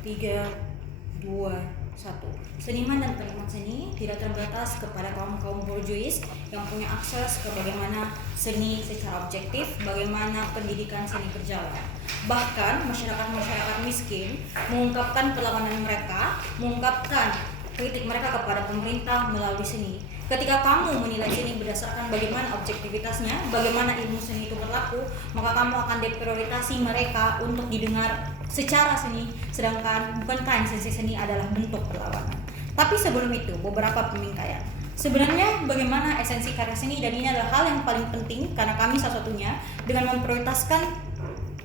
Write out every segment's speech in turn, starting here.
3, 2, 1. Seniman dan penikmat seni tidak terbatas kepada kaum borjuis yang punya akses ke bagaimana seni secara objektif, bagaimana pendidikan seni berjalan. Bahkan masyarakat miskin mengungkapkan perlawanan mereka, mengungkapkan kritik mereka kepada pemerintah melalui seni. Ketika kamu menilai seni berdasarkan bagaimana objektivitasnya, bagaimana ilmu seni itu berlaku, maka kamu akan deprioritasi mereka untuk didengar secara seni, sedangkan bukankah esensi seni adalah bentuk perlawanan. Tapi sebelum itu, beberapa pemingkaian. Sebenarnya bagaimana esensi karya seni, dan ini adalah hal yang paling penting karena kami salah satunya dengan memprioritaskan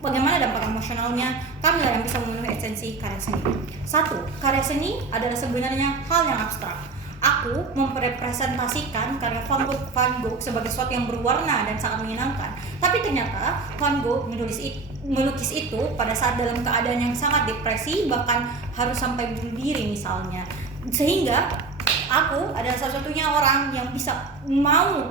bagaimana dampak emosionalnya, kami yang bisa memenuhi esensi karya seni. 1. Karya seni adalah sebenarnya hal yang abstrak. Aku merepresentasikan karya Van Gogh sebagai sesuatu yang berwarna dan sangat menyenangkan. Tapi ternyata Van Gogh melukis itu pada saat dalam keadaan yang sangat depresi, bahkan harus sampai bunuh diri misalnya. Sehingga aku adalah satu-satunya orang yang bisa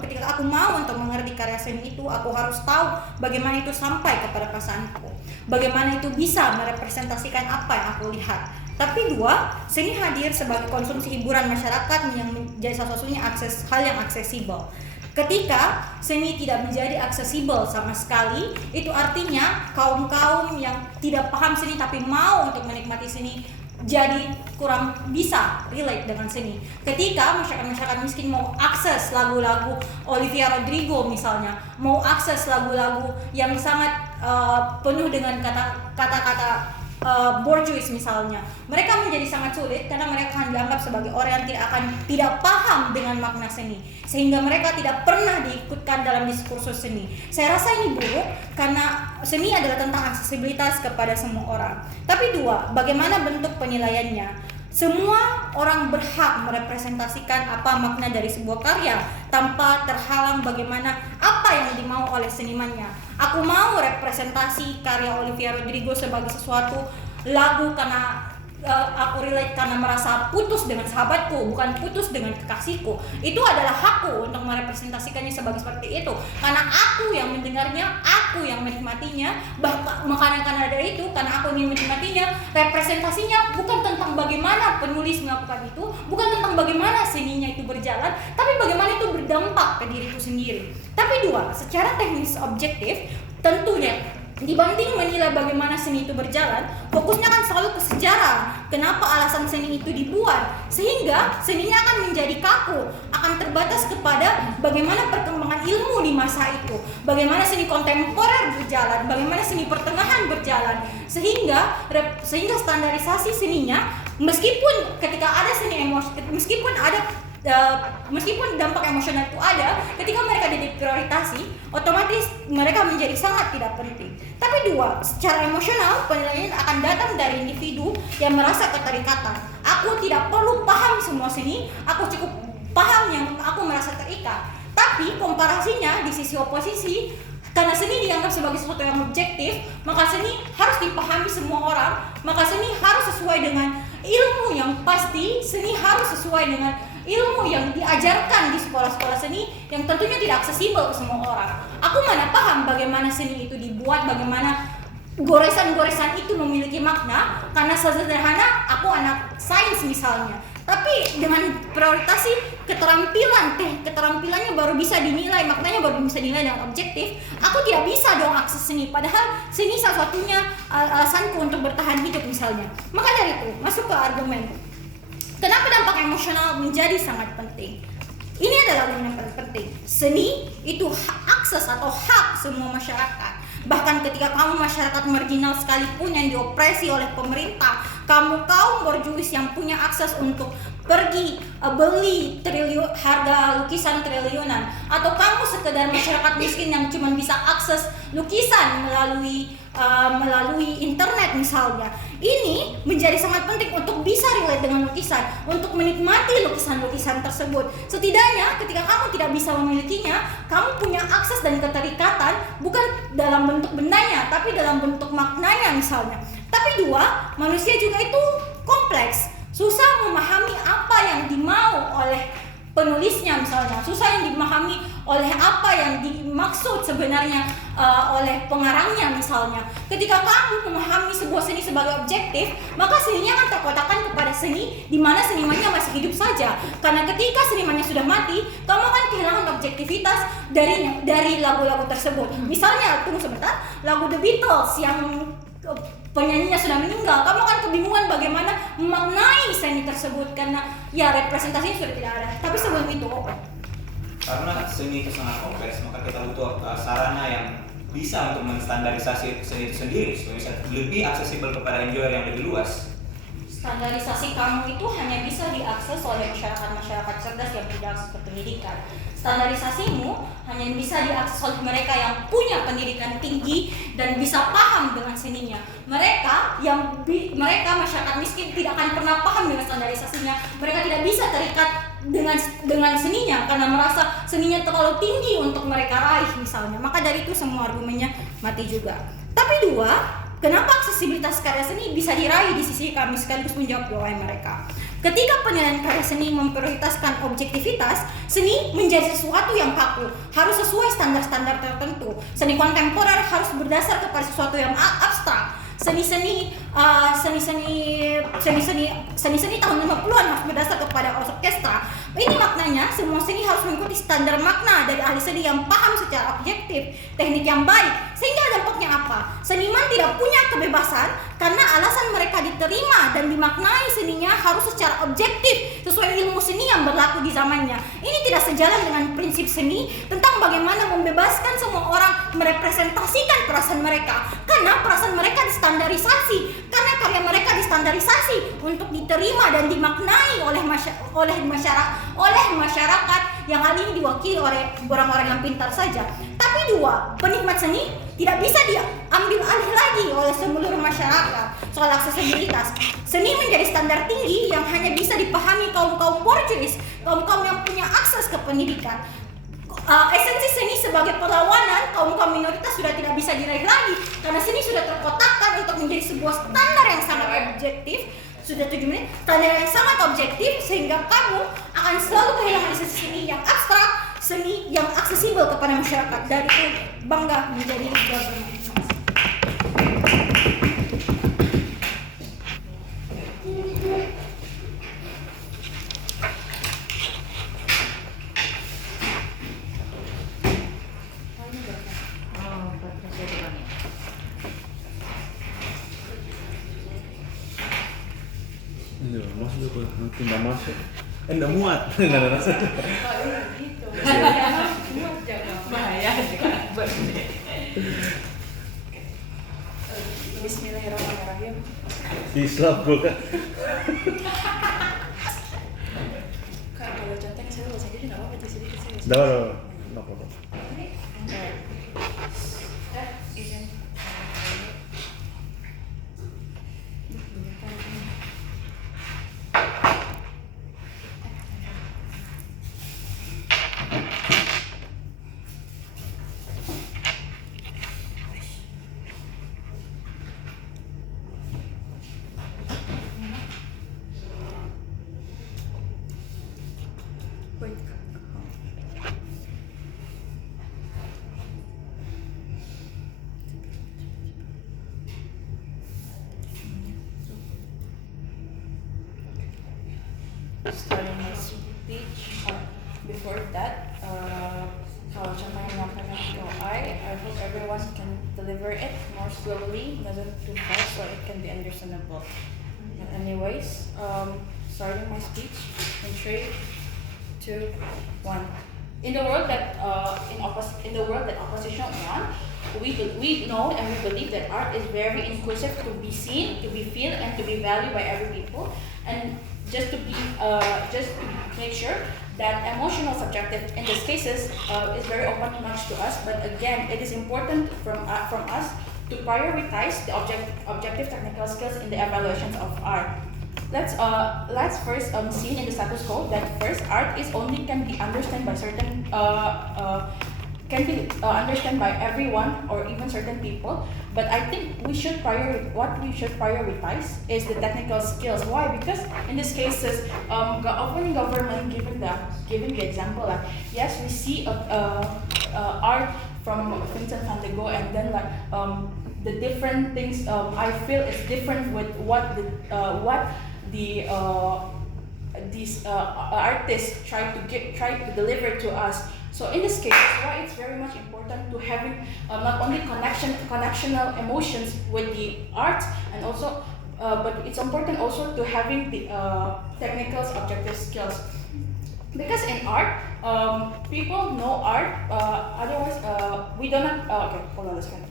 ketika aku mau untuk mengerti karya seni itu, aku harus tahu bagaimana itu sampai kepada perasaanku, bagaimana itu bisa merepresentasikan apa yang aku lihat. Tapi 2, seni hadir sebagai konsumsi hiburan masyarakat yang menjadi salah satunya hal yang aksesibel. Ketika seni tidak menjadi aksesibel sama sekali, itu artinya kaum-kaum yang tidak paham seni tapi mau untuk menikmati seni jadi kurang bisa relate dengan seni. Ketika masyarakat miskin mau akses lagu-lagu Olivia Rodrigo misalnya, mau akses lagu-lagu yang sangat penuh dengan kata-kata borjuis misalnya, mereka menjadi sangat sulit karena mereka akan dianggap sebagai orang yang tidak paham dengan makna seni, sehingga mereka tidak pernah diikutkan dalam diskursus seni. Saya rasa ini buruk karena seni adalah tentang aksesibilitas kepada semua orang. Tapi 2, bagaimana bentuk penilaiannya? Semua orang berhak merepresentasikan apa makna dari sebuah karya tanpa terhalang bagaimana apa yang dimau oleh senimannya. Aku mau representasi karya Olivia Rodrigo sebagai sesuatu lagu karena aku relate karena merasa putus dengan sahabatku, bukan putus dengan kekasihku. Itu adalah hakku untuk merepresentasikannya sebagai seperti itu, karena aku yang mendengarnya, aku yang menikmatinya. Makanya karena dari itu, karena aku ingin menikmatinya, representasinya bukan tentang bagaimana penulis melakukan itu, bukan tentang bagaimana seninya itu berjalan, tapi bagaimana itu berdampak ke diriku sendiri. Tapi 2, secara teknis objektif, tentunya dibanding menilai bagaimana seni itu berjalan, fokusnya kan selalu ke sejarah. Kenapa alasan seni itu dibuat? Sehingga seninya akan menjadi kaku, akan terbatas kepada bagaimana perkembangan ilmu di masa itu, bagaimana seni kontemporer berjalan, bagaimana seni pertengahan berjalan, sehingga standarisasi seninya, meskipun ketika ada seni emosi, meskipun dampak emosional itu ada, ketika mereka diprioritasi, otomatis mereka menjadi sangat tidak penting. Tapi 2, secara emosional penilaian akan datang dari individu yang merasa keterikatan. Aku tidak perlu paham semua seni, aku cukup paham yang aku merasa terikat. Tapi komparasinya di sisi oposisi, karena seni dianggap sebagai sesuatu yang objektif, maka seni harus dipahami semua orang, maka seni harus sesuai dengan ilmu yang pasti, seni harus sesuai dengan ilmu yang diajarkan di sekolah-sekolah seni yang tentunya tidak aksesibel ke semua orang. Aku mana paham bagaimana seni itu dibuat, bagaimana goresan-goresan itu memiliki makna, karena sederhana aku anak sains misalnya. Tapi dengan prioritasi keterampilannya baru bisa dinilai, maknanya baru bisa dinilai dengan objektif. Aku tidak bisa dong akses seni, padahal seni salah satunya alasanku untuk bertahan hidup misalnya. Maka dari itu masuk ke argumen, kenapa dampak emosional menjadi sangat penting? Ini adalah yang paling penting. Seni itu akses atau hak semua masyarakat. Bahkan ketika kamu masyarakat marginal sekalipun yang diopresi oleh pemerintah, kamu kaum borjuis yang punya akses untuk pergi beli harga lukisan triliunan, atau kamu sekedar masyarakat miskin yang cuma bisa akses lukisan melalui internet misalnya, ini menjadi sangat penting untuk bisa relate dengan lukisan, untuk menikmati lukisan-lukisan tersebut. Setidaknya ketika kamu tidak bisa memilikinya, kamu punya akses dan keterikatan bukan dalam bentuk bendanya, tapi dalam bentuk maknanya misalnya. Tapi 2, manusia juga itu kompleks, susah memahami apa yang dimau oleh penulisnya misalnya, susah yang dimahami oleh apa yang dimaksud sebenarnya oleh pengarangnya misalnya. Ketika kamu memahami sebuah seni sebagai objektif, maka seninya akan terkotakkan kepada seni di mana senimannya masih hidup saja. Karena ketika senimannya sudah mati, kamu akan kehilangan objektivitas dari lagu-lagu tersebut. Misalnya, tunggu sebentar, lagu The Beatles yang penyanyinya sudah meninggal, kamu akan kebingungan bagaimana memaknai seni tersebut karena ya representasinya sudah tidak ada. Tapi sebelum itu, karena seni itu sangat kompleks, maka kita butuh sarana yang bisa untuk menstandarisasi seni itu sendiri supaya bisa lebih aksesibel kepada enjoyer yang lebih luas. Standarisasi kamu itu hanya bisa diakses oleh masyarakat cerdas yang punya akses ke pendidikan. Standarisasimu hanya bisa diakses oleh mereka yang punya pendidikan tinggi dan bisa paham dengan seninya. Mereka masyarakat miskin tidak akan pernah paham dengan standarisasinya. Mereka tidak bisa terikat dengan seninya karena merasa seninya terlalu tinggi untuk mereka raih misalnya. Maka dari itu semua argumennya mati juga. Tapi dua, kenapa aksesibilitas karya seni bisa diraih di sisi kami sekaligus menjawab doa mereka? Ketika penilaian karya seni memprioritaskan objektivitas, seni menjadi sesuatu yang kaku, harus sesuai standar-standar tertentu. Seni kontemporer harus berdasar kepada sesuatu yang abstrak. Seni-seni tahun 50-an harus berdasar kepada orkestra. Ini maknanya semua seni harus mengikuti standar makna dari ahli seni yang paham secara objektif, teknik yang baik. Sehingga dampaknya apa? Seniman tidak punya kebebasan karena alasan mereka diterima dan dimaknai seninya harus secara objektif sesuai ilmu seni yang berlaku di zamannya. Ini tidak sejalan dengan prinsip seni tentang bagaimana membebaskan semua orang merepresentasikan perasaan mereka. Karena perasaan mereka distandarisasi, karena karya mereka distandarisasi untuk diterima dan dimaknai oleh masyarakat yang hal ini diwakili oleh orang-orang yang pintar saja. Tapi dua, penikmat seni tidak bisa diambil alih lagi oleh seluruh masyarakat soal aksesibilitas. Seni menjadi standar tinggi yang hanya bisa dipahami kaum-kaum borjuis, kaum-kaum yang punya akses ke pendidikan. Esensi seni sebagai perlawanan kaum-kaum minoritas sudah tidak bisa diraih lagi karena seni sudah terkotakkan untuk menjadi sebuah standar yang sangat objektif. Sudah 7 menit, standar yang sangat objektif sehingga kamu akan selalu kehilangan esensi seni yang abstrak, seni yang aksesibel kepada masyarakat. Dari itu bangga menjadi jawaban. Masuk ke tidak masuk, enggak muat, enggak ada rasa. Gitu. Muat jangan bahaya Bismillahirrahmanirrahim. Islam bukan. Kak, kalau contohnya saya bahasa Inggris nggak apa-apa, sedikit saya. Nggak apa-apa. Wait. Starting my speech, before that, kalau contoh yang menyampaikan doa, I hope everyone can deliver it more slowly, not too fast, so it can be understandable. But anyways, starting my speech in 3, 2, 1. In the world that opposition won, we know and we believe that art is very inclusive, to be seen, to be felt, and to be valued by every people. And just to make sure that emotional subjective in these cases is very open much to us. But again, it is important from us to prioritize the objective technical skills in the evaluations of art. Let's first see in the status quo that first art is only can be understood by certain can be understood by everyone or even certain people. But I think what we should prioritize is the technical skills. Why? Because in these cases, opening government giving the example, like yes, we see art from Vincent van de Gogh, and then like the different things I feel is different with what these artists try to deliver to us. So in this case, why it's very much important to having not only connectional emotions with the art, and also, but it's important also to having the technical objective skills. Because in art, people know art. Otherwise, we do not. Okay, hold on a second.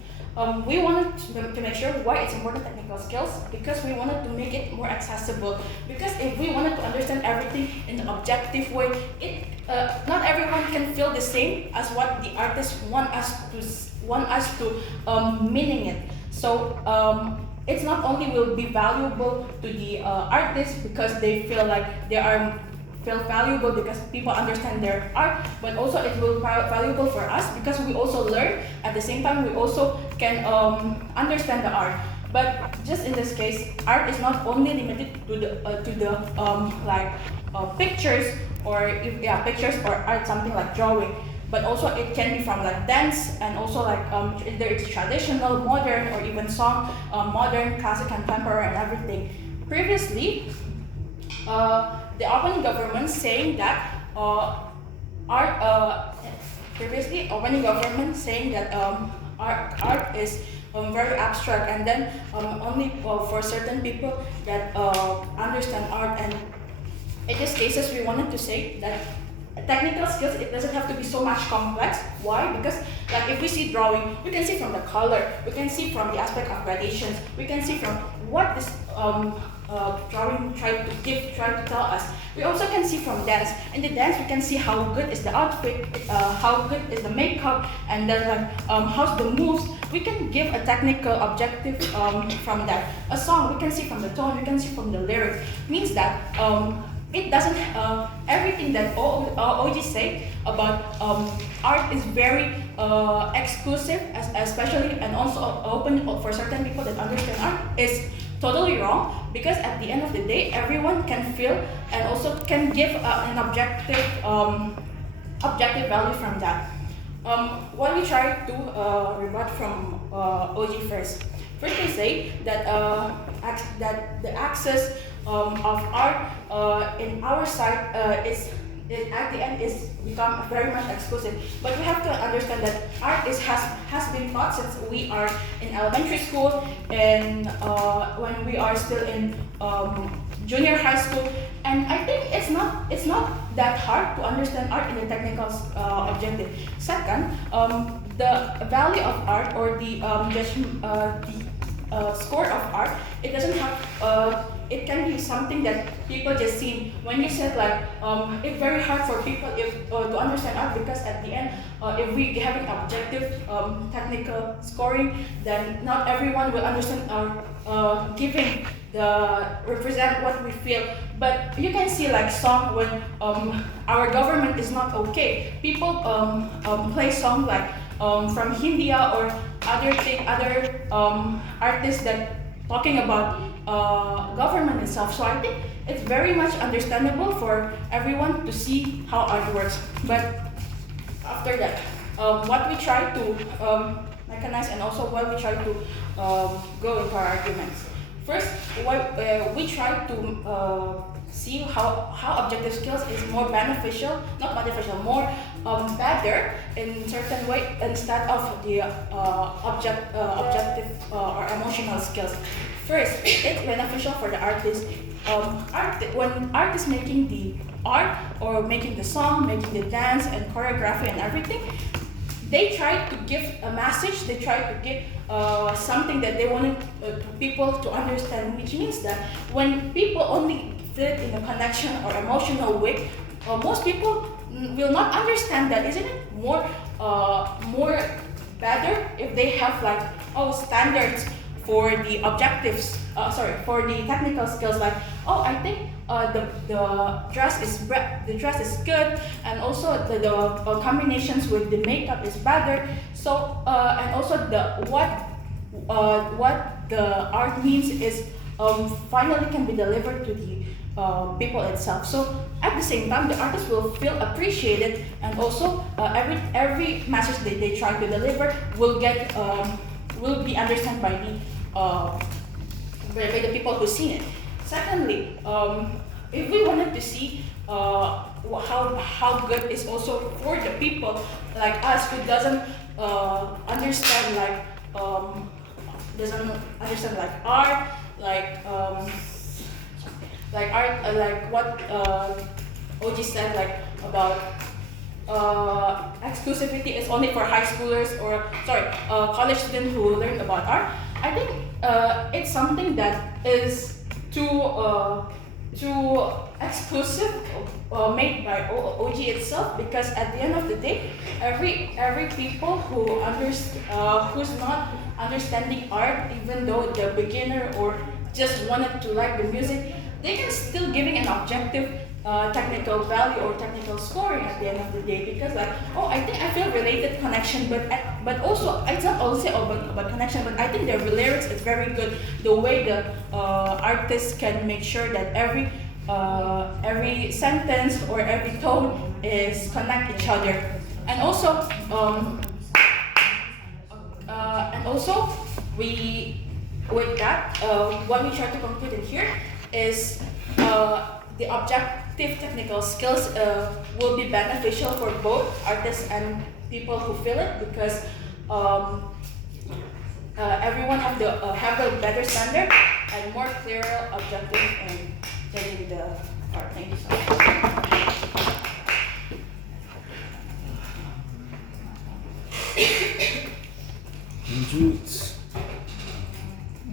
We wanted to make sure why it's important technical skills, because we wanted to make it more accessible. Because if we wanted to understand everything in an objective way, not everyone can feel the same as what the artists want us to meaning it. So it's not only will be valuable to the artists because they feel like they feel valuable because people understand their art, but also it will be valuable for us because we also learn. At the same time, we also can understand the art. But just in this case, art is not only limited to the pictures pictures or art, something like drawing, but also it can be from like dance, and also like there is traditional, modern, or even song, modern, classic, contemporary, and everything. Previously, the opening government saying that art is very abstract, and then only for certain people that understand art. And in these cases, we wanted to say that technical skills, it doesn't have to be so much complex. Why? Because like if we see drawing, we can see from the color, we can see from the aspect of gradations, we can see from what this drawing try to tell us. We also can see from dance. In the dance, we can see how good is the outfit, how good is the makeup, and then like how's the moves. We can give a technical objective from that. A song, we can see from the tone, we can see from the lyrics. Means that it doesn't everything that OG say about art is very exclusive, especially, and also open for certain people that understand art, is totally wrong. Because at the end of the day, everyone can feel and also can give an objective value from that. What we try to rebut from OG first. First, they say that that the access of art in our side is at the end is become very much exclusive. But we have to understand that art has been taught since we are in elementary school, and when we are still in junior high school. And I think it's not that hard to understand art in the technical objective. Second, the value of art, or the score of art, it doesn't have. It can be something that people just see. When you said like, it's very hard for people to understand art, because at the end, if we have an objective technical scoring, then not everyone will understand our giving represent what we feel. But you can see like song when our government is not okay. People play song like from India or other artists that talking about government itself. So I think it's very much understandable for everyone to see how art works. But after that, what we try to mechanize, and also what we try to go into our arguments. First, we try to see how objective skills is more beneficial, not beneficial, more better in certain way instead of the objective or emotional skills. First, it's beneficial for the artist. When art is making the art, or making the song, making the dance and choreography and everything, they try to give a message. They try to give something that they wanted people to understand, which means that when people only feel it in a connection or emotional way, most people will not understand that. Isn't it more better if they have like standards for the objectives, for the technical skills, like, oh, I think the dress is good, and also the combinations with the makeup is better. So and also what the art means is finally can be delivered to the people itself. So at the same time, the artist will feel appreciated, and also every message that they try to deliver will be understood by the people who seen it. Secondly, if we wanted to see how good is also for the people like us who doesn't understand art, like what OG said, like about exclusivity is only for high schoolers or college students who learn about art. I think it's something that is too exclusive, made by OG itself, because at the end of the day, every people who's not understanding art, even though they're beginner or just wanted to like the music, they can still giving an objective technical value or technical scoring at the end of the day, because like, oh, I think I feel related connection, but also it's not also about connection, but I think the lyrics is very good. The way the artist can make sure that every sentence or every tone is connect each other, and also we with that what we try to conclude in here is the objective technical skills will be beneficial for both artists and people who feel it, because everyone have a better standard and more clearer objective in taking the art. Thank you so much. Lanjut.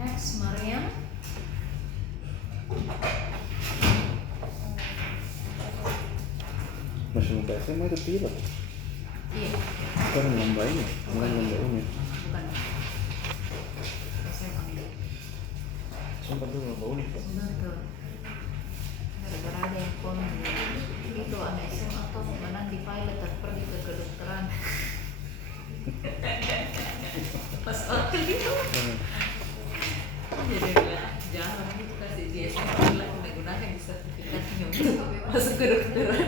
Next, Mariam. Masih muka SMA itu pilot. Iya. Bukan lomba ini, bukan lomba ini. Bukan. SMA. Sempat dulu lomba unik kan? Betul. Gara-gara ada yang komen itu anak SMA atau menang di pilot dan pergi ke kedokteran. Pas waktu itu. Jadi jangan gitu kasih dia SMA lagi menggunakan di sertifikatnya untuk masuk kedokteran.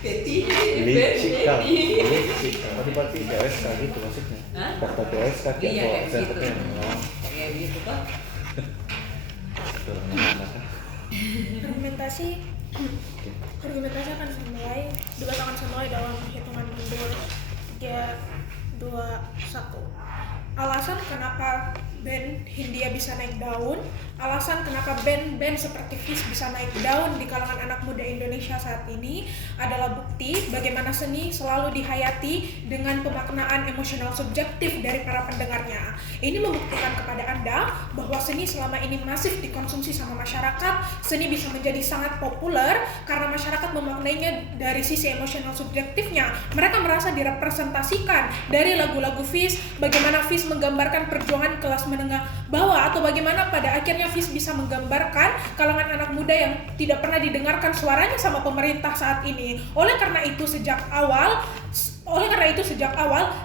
Licik kan? Licik. Berarti POSK gitu maksudnya? Daftar POSK kan? Iya kayak gitu. Oh. Kayak gitu kan? Argumentasi akan dimulai, debat akan dimulai dalam hitungan mundur 3, 2, 1. Alasan kenapa band Hindia bisa naik daun, alasan kenapa band-band seperti Fish bisa naik daun di kalangan anak muda Indonesia saat ini adalah bukti bagaimana seni selalu dihayati dengan pemaknaan emosional subjektif dari para pendengarnya. Ini membuktikan kepada Anda bahwa seni selama ini masif dikonsumsi sama masyarakat. Seni bisa menjadi sangat populer karena masyarakat memaknainya dari sisi emosional subjektifnya. Mereka merasa direpresentasikan dari lagu-lagu Fish, bagaimana Fish menggambarkan perjuangan kelas menengah bawah, atau bagaimana pada akhirnya Fish bisa menggambarkan kalangan anak muda yang tidak pernah didengarkan suaranya sama pemerintah saat ini. Oleh karena itu sejak awal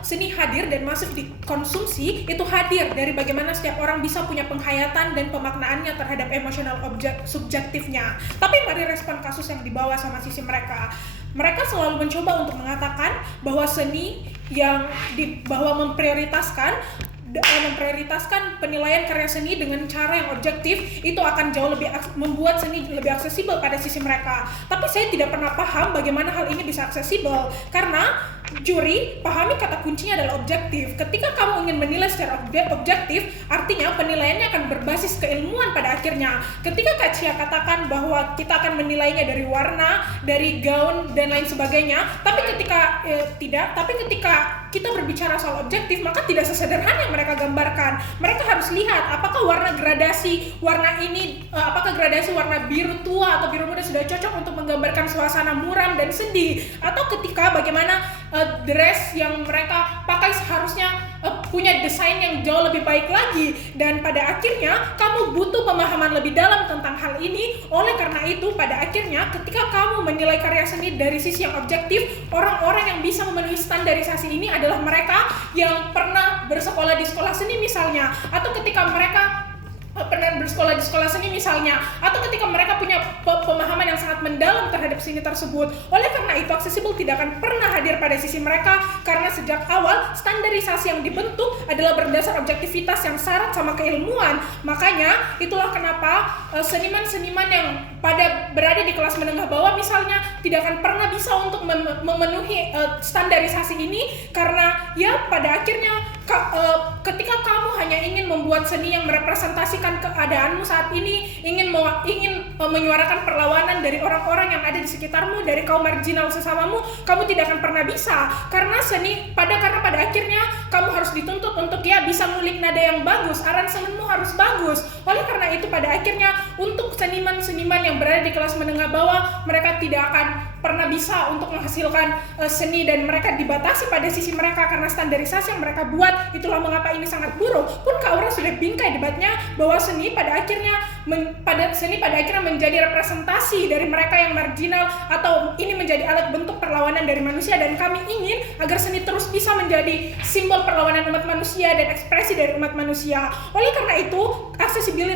seni hadir dan masif dikonsumsi, itu hadir dari bagaimana setiap orang bisa punya penghayatan dan pemaknaannya terhadap emosional subjektifnya. Tapi mari respon kasus yang dibawa sama sisi mereka. Mereka selalu mencoba untuk mengatakan bahwa seni yang memprioritaskan penilaian karya seni dengan cara yang objektif itu akan jauh lebih membuat seni lebih aksesibel pada sisi mereka. Tapi saya tidak pernah paham bagaimana hal ini bisa aksesibel, karena juri pahami kata kuncinya adalah objektif. Ketika kamu ingin menilai secara objektif, artinya penilaiannya akan berbasis keilmuan pada akhirnya. Ketika Kak Cia katakan bahwa kita akan menilainya dari warna, dari gaun dan lain sebagainya, tapi ketika kita berbicara soal objektif, maka tidak sesederhana yang mereka gambarkan. Mereka harus lihat apakah gradasi warna biru tua atau biru muda sudah cocok untuk menggambarkan suasana muram dan sedih, atau ketika bagaimana dress yang mereka pakai seharusnya punya desain yang jauh lebih baik lagi. Dan pada akhirnya kamu butuh pemahaman lebih dalam tentang hal ini. Oleh karena itu pada akhirnya ketika kamu menilai karya seni dari sisi yang objektif, orang-orang yang bisa memenuhi standarisasi ini adalah mereka yang pernah bersekolah di sekolah seni misalnya, atau ketika mereka pernah bersekolah di sekolah seni misalnya, atau ketika mereka punya pemahaman yang sangat mendalam terhadap seni tersebut. Oleh karena itu aksesibel tidak akan pernah hadir pada sisi mereka, karena sejak awal standarisasi yang dibentuk adalah berdasar objektivitas yang syarat sama keilmuan. Makanya itulah kenapa seniman-seniman yang berada di kelas menengah bawah misalnya tidak akan pernah bisa untuk memenuhi standarisasi ini, karena ya pada akhirnya ketika kamu hanya ingin membuat seni yang merepresentasikan keadaanmu saat ini, ingin menyuarakan perlawanan dari orang-orang yang ada di sekitarmu, dari kaum marginal sesamamu, kamu tidak akan pernah bisa, karena pada akhirnya kamu harus dituntut untuk ya bisa ngulik nada yang bagus, aransemenmu harus bagus. Oleh karena itu pada akhirnya untuk seniman-seniman yang berada di kelas menengah bawah, mereka tidak akan pernah bisa untuk menghasilkan seni, dan mereka dibatasi pada sisi mereka karena standarisasi yang mereka buat. Itulah mengapa ini sangat buruk. Pun Kak Aura sudah bingkai debatnya bahwa seni pada akhirnya menjadi representasi dari mereka yang marginal, atau ini menjadi alat bentuk perlawanan dari manusia, dan kami ingin agar seni terus bisa menjadi simbol perlawanan umat manusia dan ekspresi dari umat manusia. Oleh karena itu aksesibel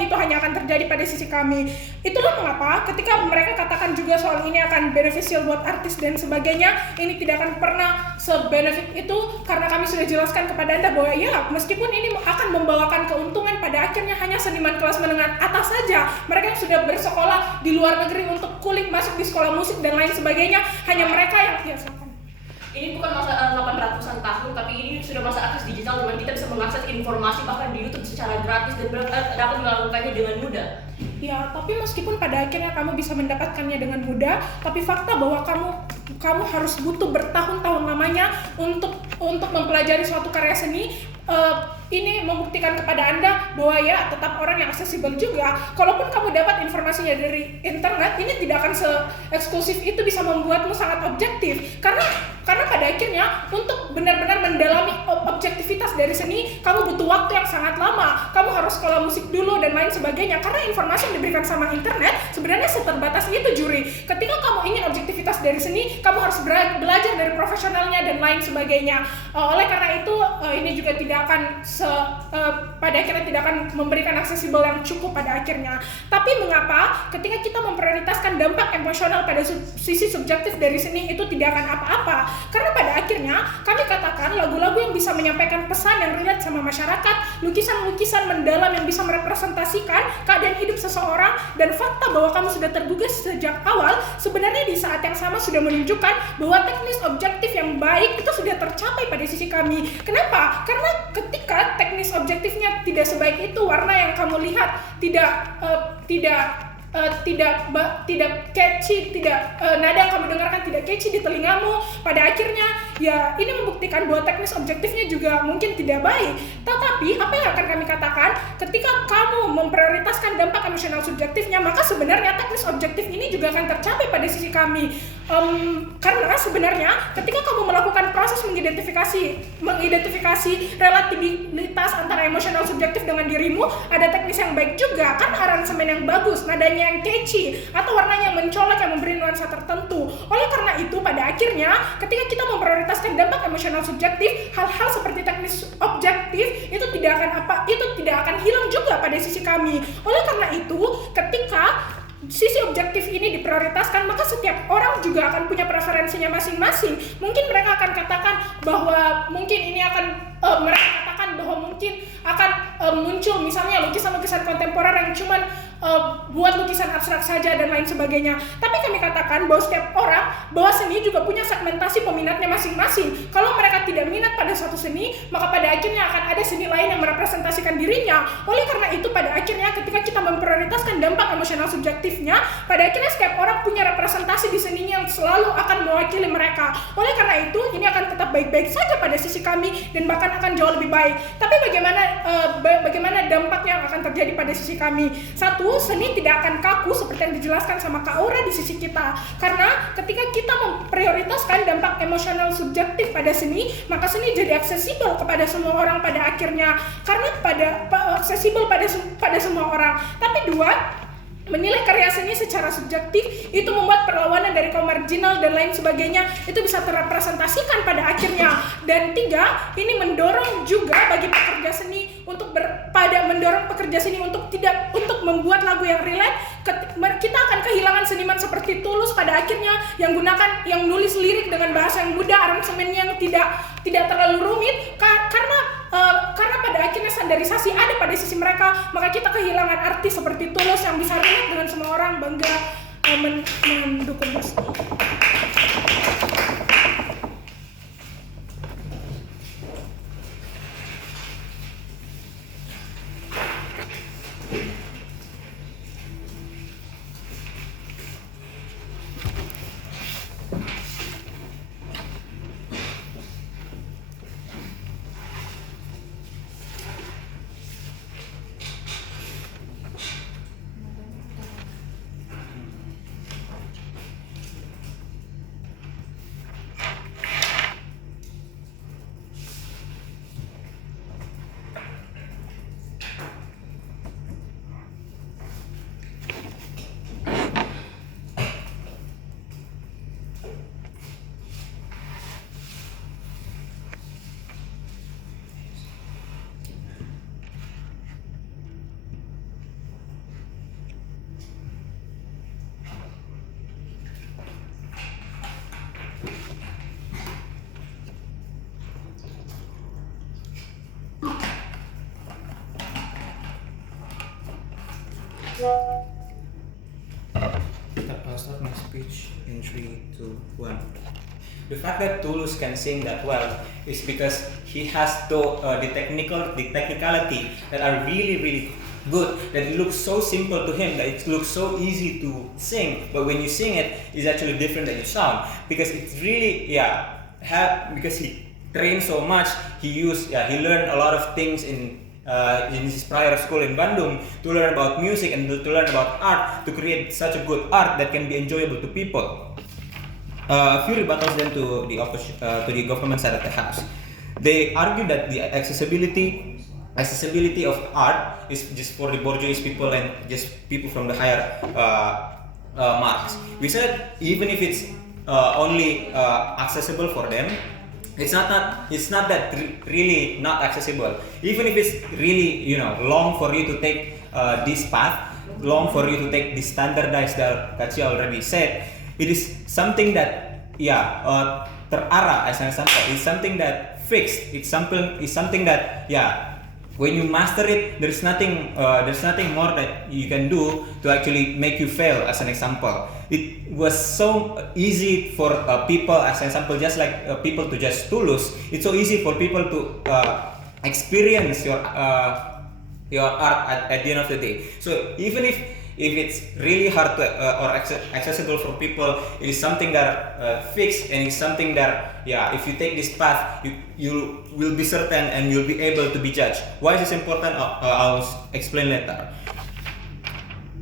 itu hanya akan terjadi pada sisi kami. Itulah mengapa ketika mereka katakan juga soal ini akan beneficial buat artis dan sebagainya, ini tidak akan pernah sebenefit itu, karena kami sudah jelaskan kepada Anda bahwa ya meskipun ini akan membawakan keuntungan, pada akhirnya hanya seniman kelas menengah atas saja, mereka yang sudah bersekolah di luar negeri untuk kulik masuk di sekolah musik dan lain sebagainya, hanya mereka yang ini bukan masa 800-an tahun, tapi ini sudah masa akses digital, dimana kita bisa mengakses informasi bahkan di YouTube secara gratis dan dapat melakukannya dengan mudah. Ya, tapi meskipun pada akhirnya kamu bisa mendapatkannya dengan mudah, tapi fakta bahwa kamu harus butuh bertahun-tahun lamanya untuk mempelajari suatu karya seni. Ini membuktikan kepada Anda bahwa ya tetap orang yang aksesibel juga. Kalaupun kamu dapat informasinya dari internet, ini tidak akan se-eksklusif itu bisa membuatmu sangat objektif. Karena pada akhirnya untuk benar-benar mendalami objektivitas dari seni, kamu butuh waktu yang sangat lama. Kamu harus sekolah musik dulu dan lain sebagainya. Karena informasi yang diberikan sama internet sebenarnya seterbatas itu, Juri. Ketika kamu ingin objektivitas dari seni, kamu harus belajar dari profesionalnya dan lain sebagainya. Oleh karena itu ini juga tidak akan pada akhirnya tidak akan memberikan aksesibel yang cukup pada akhirnya. Tapi mengapa ketika kita memprioritaskan dampak emosional pada sisi subjektif dari seni itu tidak akan apa-apa? Karena pada akhirnya kami katakan lagu-lagu yang bisa menyampaikan pesan yang relate sama masyarakat, lukisan-lukisan mendalam yang bisa merepresentasikan keadaan hidup seseorang, dan fakta bahwa kamu sudah tergugah sejak awal sebenarnya di saat yang sama sudah menunjukkan bahwa teknis objektif yang baik itu sudah tercapai pada sisi kami. Kenapa? Karena ketika teknis objektifnya tidak sebaik itu, warna yang kamu lihat tidak catchy, nada yang kamu dengarkan tidak catchy di telingamu, pada akhirnya ya ini membuktikan bahwa teknis objektifnya juga mungkin tidak baik. Tetapi apa yang akan kami katakan, ketika kamu memprioritaskan dampak emosional subjektifnya, maka sebenarnya teknis objektif ini juga akan tercapai pada sisi kami. Karena sebenarnya ketika kamu melakukan proses mengidentifikasi relativitas antara emosional subjektif dengan dirimu, ada teknis yang baik juga, kan aransemen yang bagus, nadanya yang catchy, atau warnanya yang mencolok yang memberi nuansa tertentu. Oleh karena itu pada akhirnya ketika kita memprioritaskan dampak emosional subjektif, hal-hal seperti teknis objektif itu tidak akan hilang juga pada sisi kami. Oleh karena itu ketika sisi objektif ini diprioritaskan, maka setiap orang juga akan punya preferensinya masing-masing. Mungkin mereka akan katakan bahwa mungkin akan muncul misalnya lukisan-lukisan kontemporer yang cuman buat lukisan abstrak saja dan lain sebagainya. Tapi kami katakan bahwa setiap orang, bahwa seni juga punya segmentasi peminatnya masing-masing. Kalau mereka tidak minat pada suatu seni, maka pada akhirnya akan ada seni lain yang merepresentasikan dirinya. Oleh karena itu pada akhirnya ketika kita memprioritaskan dampak emosional subjektifnya, pada akhirnya setiap orang punya representasi di seninya yang selalu akan mewakili mereka. Oleh karena itu ini akan tetap baik-baik saja pada sisi kami dan bahkan akan jauh lebih baik. Tapi bagaimana dampaknya yang akan terjadi pada sisi kami? Satu, seni tidak akan kaku seperti yang dijelaskan sama Kak Aura di sisi kita. Karena ketika kita memprioritaskan dampak emosional subjektif pada seni, maka seni jadi aksesibel kepada semua orang pada akhirnya. Karena aksesibel pada semua orang. Tapi dua, menilai karya seni secara subjektif itu membuat perlawanan dari kaum marginal dan lain sebagainya itu bisa terrepresentasikan pada akhirnya. Dan tiga, ini mendorong juga bagi pekerja seni untuk mendorong pekerja seni untuk membuat lagu yang relate. Kita akan kehilangan seniman seperti Tulus pada akhirnya yang nulis lirik dengan bahasa yang mudah, aransemennya yang tidak terlalu rumit karena pada akhirnya standarisasi ada pada sisi mereka, maka kita kehilangan artis seperti Tulus yang bisa relate dengan semua orang, bangga mendukung musik. I'll start my speech in 3, 2, 1. The fact that Tulus can sing that well is because he has the technicality that are really good, that it looks so simple to him, that it looks so easy to sing, but when you sing it, it's actually different than you sound, because it's really because he trained so much. He learned a lot of things in his prior school in Bandung to learn about music and to learn about art, to create such a good art that can be enjoyable to people. A few rebuttals then to the government side of the house. They argue that the accessibility of art is just for the bourgeois people and just people from the higher marks. We said even if it's only accessible for them, it's not that really not accessible. Even if it's really long for you to take this path, long for you to take this standardized that Katja already said, it is something that terarah as an example. It's something that fixed. It's something that when you master it, there's nothing more that you can do to actually make you fail. As an example, it was so easy for people, as an example, just like people to just Tulus. It's so easy for people to experience your art at the end of the day. So even if it's really hard to or accessible for people, it is something that fixed, and it's something that if you take this path, you will be certain and you'll be able to be judged. Why is this important? I'll explain later.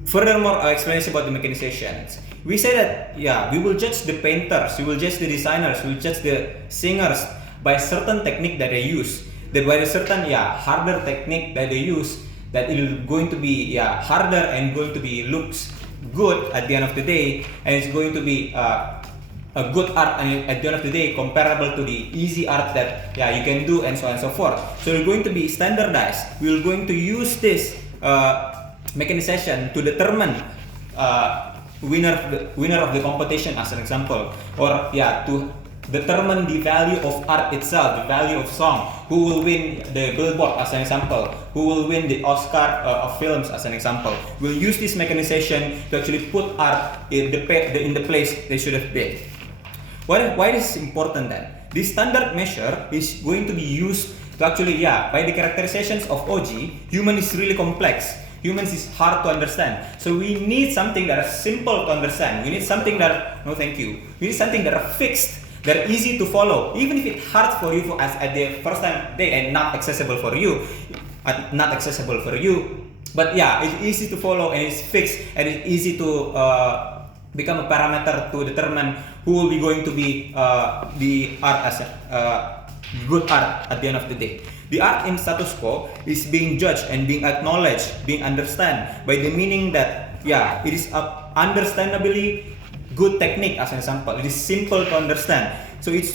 Furthermore, explanation about the mechanizations. We say that we will judge the painters, we will judge the designers, we will judge the singers by certain technique that they use. That by a certain harder technique that they use, that it is going to be harder and going to be looks good at the end of the day, and it's going to be a good art at the end of the day, comparable to the easy art that you can do, and so on and so forth. So we're going to be standardized. We're going to use this mechanization to determine winner of the competition, as an example, or to determine the value of art itself, the value of song, who will win the Billboard, as an example, who will win the Oscar of films, as an example. We'll use this mechanization to actually put art in the place they should have been. Why is this important then? This standard measure is going to be used to actually, by the characterizations of OG, human is really complex. Humans is hard to understand. So we need something that is simple to understand. We need something that, no thank you. We need something that are fixed, that are easy to follow. Even if it's hard for you at the first time day and not accessible for you, But yeah, it's easy to follow and it's fixed and it's easy to become a parameter to determine who will be going to be the art as good art at the end of the day. The art in status quo is being judged and being acknowledged, being understood by the meaning that yeah, it is a understandably good technique as an example. It is simple to understand. So it's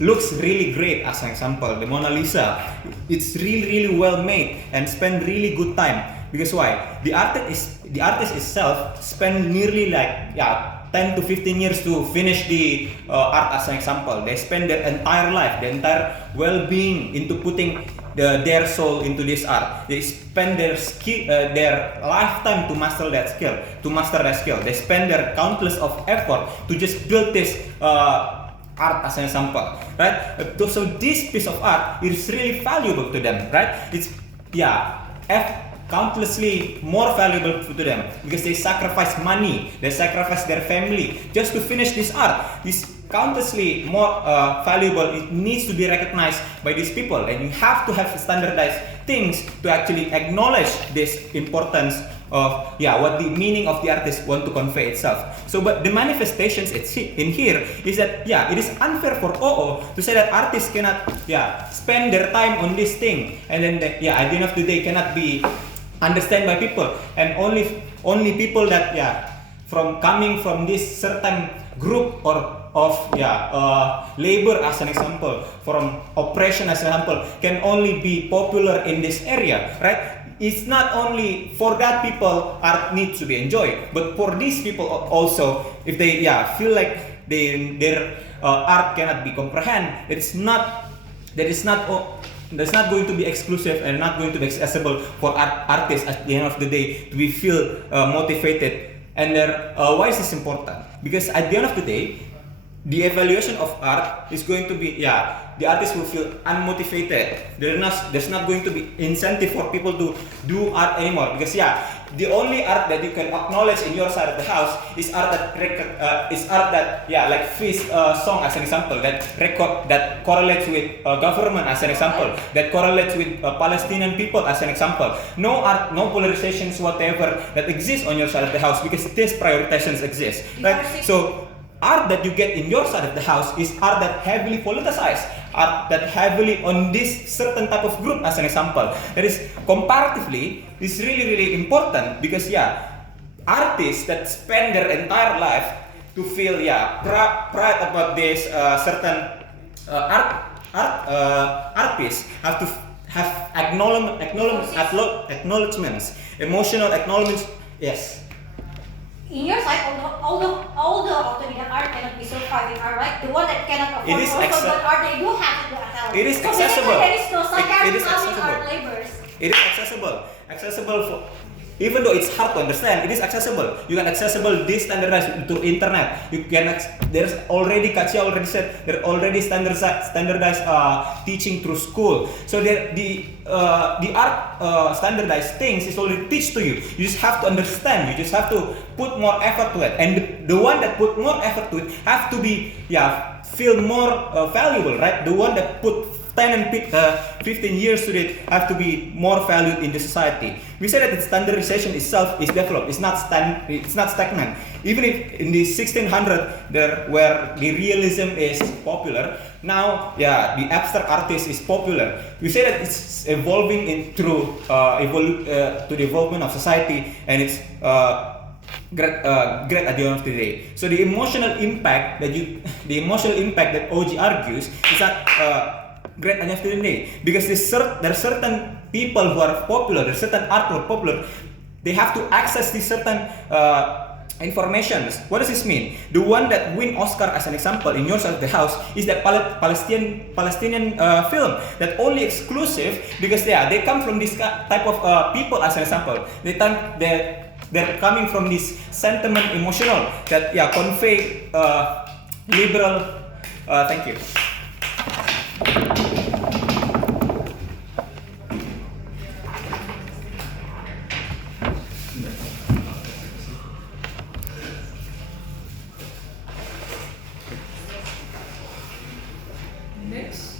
looks really great as an example. The Mona Lisa, it's really well made and spend really good time. Because why? The artist itself spend nearly like 10 to 15 years to finish the art as an example. They spend their entire life, their entire well-being into putting their soul into this art. They spend their lifetime to master that skill. They spend their countless of effort to just build this art as an example, right? So this piece of art is really valuable to them, right? It's countlessly more valuable to them because they sacrifice money, they sacrifice their family just to finish this art. This countlessly more valuable. It needs to be recognized by these people, and you have to have standardized things to actually acknowledge this importance of what the meaning of the artist want to convey itself. So, but the manifestations in here is that it is unfair for OO to say that artists cannot spend their time on this thing, and then at the end of the day cannot be understand by people, and only people that from coming from this certain group or of labor as an example, from oppression as an example, can only be popular in this area, right? It's not only for that people art needs to be enjoyed, but for these people also, if they feel like their art cannot be comprehended, that's not going to be exclusive and not going to be accessible for artists at the end of the day to be feel motivated. And why is this important? Because at the end of the day, the evaluation of art is going to be the artist will feel unmotivated. There's not going to be incentive for people to do art anymore, because the only art that you can acknowledge in your side of the house is art that like Fish song as an example, that correlates with government as an example, that correlates with Palestinian people as an example. No art, no polarizations whatever that exists on your side of the house, because these prioritizations exist, right? So art that you get in your side of the house is art that heavily politicized, art that heavily on this certain type of group as an example. That is comparatively is really important, because artists that spend their entire life to feel pride about this certain art piece have to have acknowledgements, emotional acknowledgements. Yes. In your side, although autodidact art cannot be surviving art, right? The one that cannot afford also good art, they do have to do art. It is accessible. There is no It is accessible. accessible. Art labors. It is accessible for, even though it's hard to understand, it is accessible. You can accessible this standardized to internet. You can there's already Katya already said there already standardized teaching through school. So the art standardized things is already teach to you. You just have to understand. You just have to put more effort to it. And the one that put more effort to it have to be feel more valuable, right? The one that put 10 and 15 years to it have to be more valued in the society. We say that the standardization itself is developed. It's not stagnant. Even if in the 1600 there where the realism is popular, now the abstract artist is popular. We say that it's evolving through to the evolvement of society, and it's great at the end of the day. So the emotional impact that OG argues is that great at the end of the day, because there are certain people who are popular, there are certain art who are popular. They have to access these certain informations. What does this mean? The one that win Oscar as an example in your side of the house is that Palestinian film that only exclusive because they come from this type of people as an example. They're coming from this sentiment emotional that convey liberal. Thank you. Next.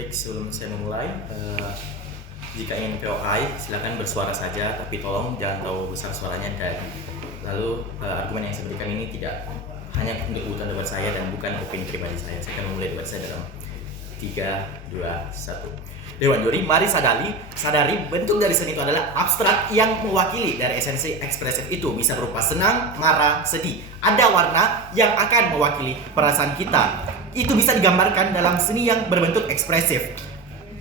Baik, sebelum saya memulai, jika ingin POI silakan bersuara saja, tapi tolong jangan terlalu besar suaranya. Dan lalu argumen yang saya berikan ini tidak hanya untuk kebutuhan debat saya dan bukan opini pribadi saya. Saya akan memulai debat saya dalam 3, 2, 1. Dewan juri, mari sadari bentuk dari seni itu adalah abstrak yang mewakili dari esensi ekspresif itu. Bisa berupa senang, marah, sedih. Ada warna yang akan mewakili perasaan kita. Itu bisa digambarkan dalam seni yang berbentuk ekspresif.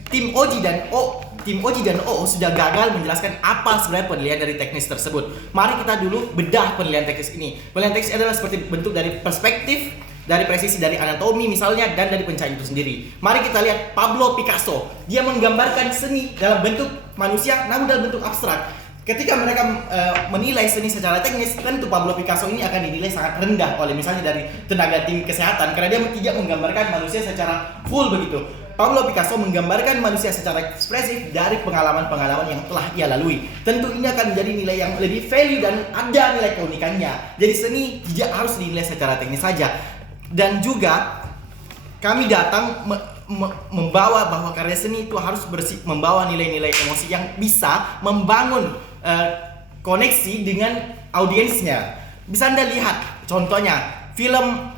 Tim Oji dan OO sudah gagal menjelaskan apa sebenarnya penilaian dari teknis tersebut. Mari kita dulu bedah penilaian teknis ini. Penilaian teknis adalah seperti bentuk dari perspektif, dari presisi, dari anatomi misalnya, dan dari pencahayaan itu sendiri. Mari kita lihat Pablo Picasso. Dia menggambarkan seni dalam bentuk manusia namun dalam bentuk abstrak. Ketika mereka menilai seni secara teknis, tentu Pablo Picasso ini akan dinilai sangat rendah oleh misalnya dari tenaga tim kesehatan karena dia tidak menggambarkan manusia secara full begitu. Pablo Picasso menggambarkan manusia secara ekspresif dari pengalaman-pengalaman yang telah ia lalui. Tentu ini akan menjadi nilai yang lebih value dan ada nilai keunikannya. Jadi seni tidak harus dinilai secara teknis saja. Dan juga kami datang membawa bahwa karya seni itu harus membawa nilai-nilai emosi yang bisa membangun koneksi dengan audiensnya. Bisa Anda lihat contohnya film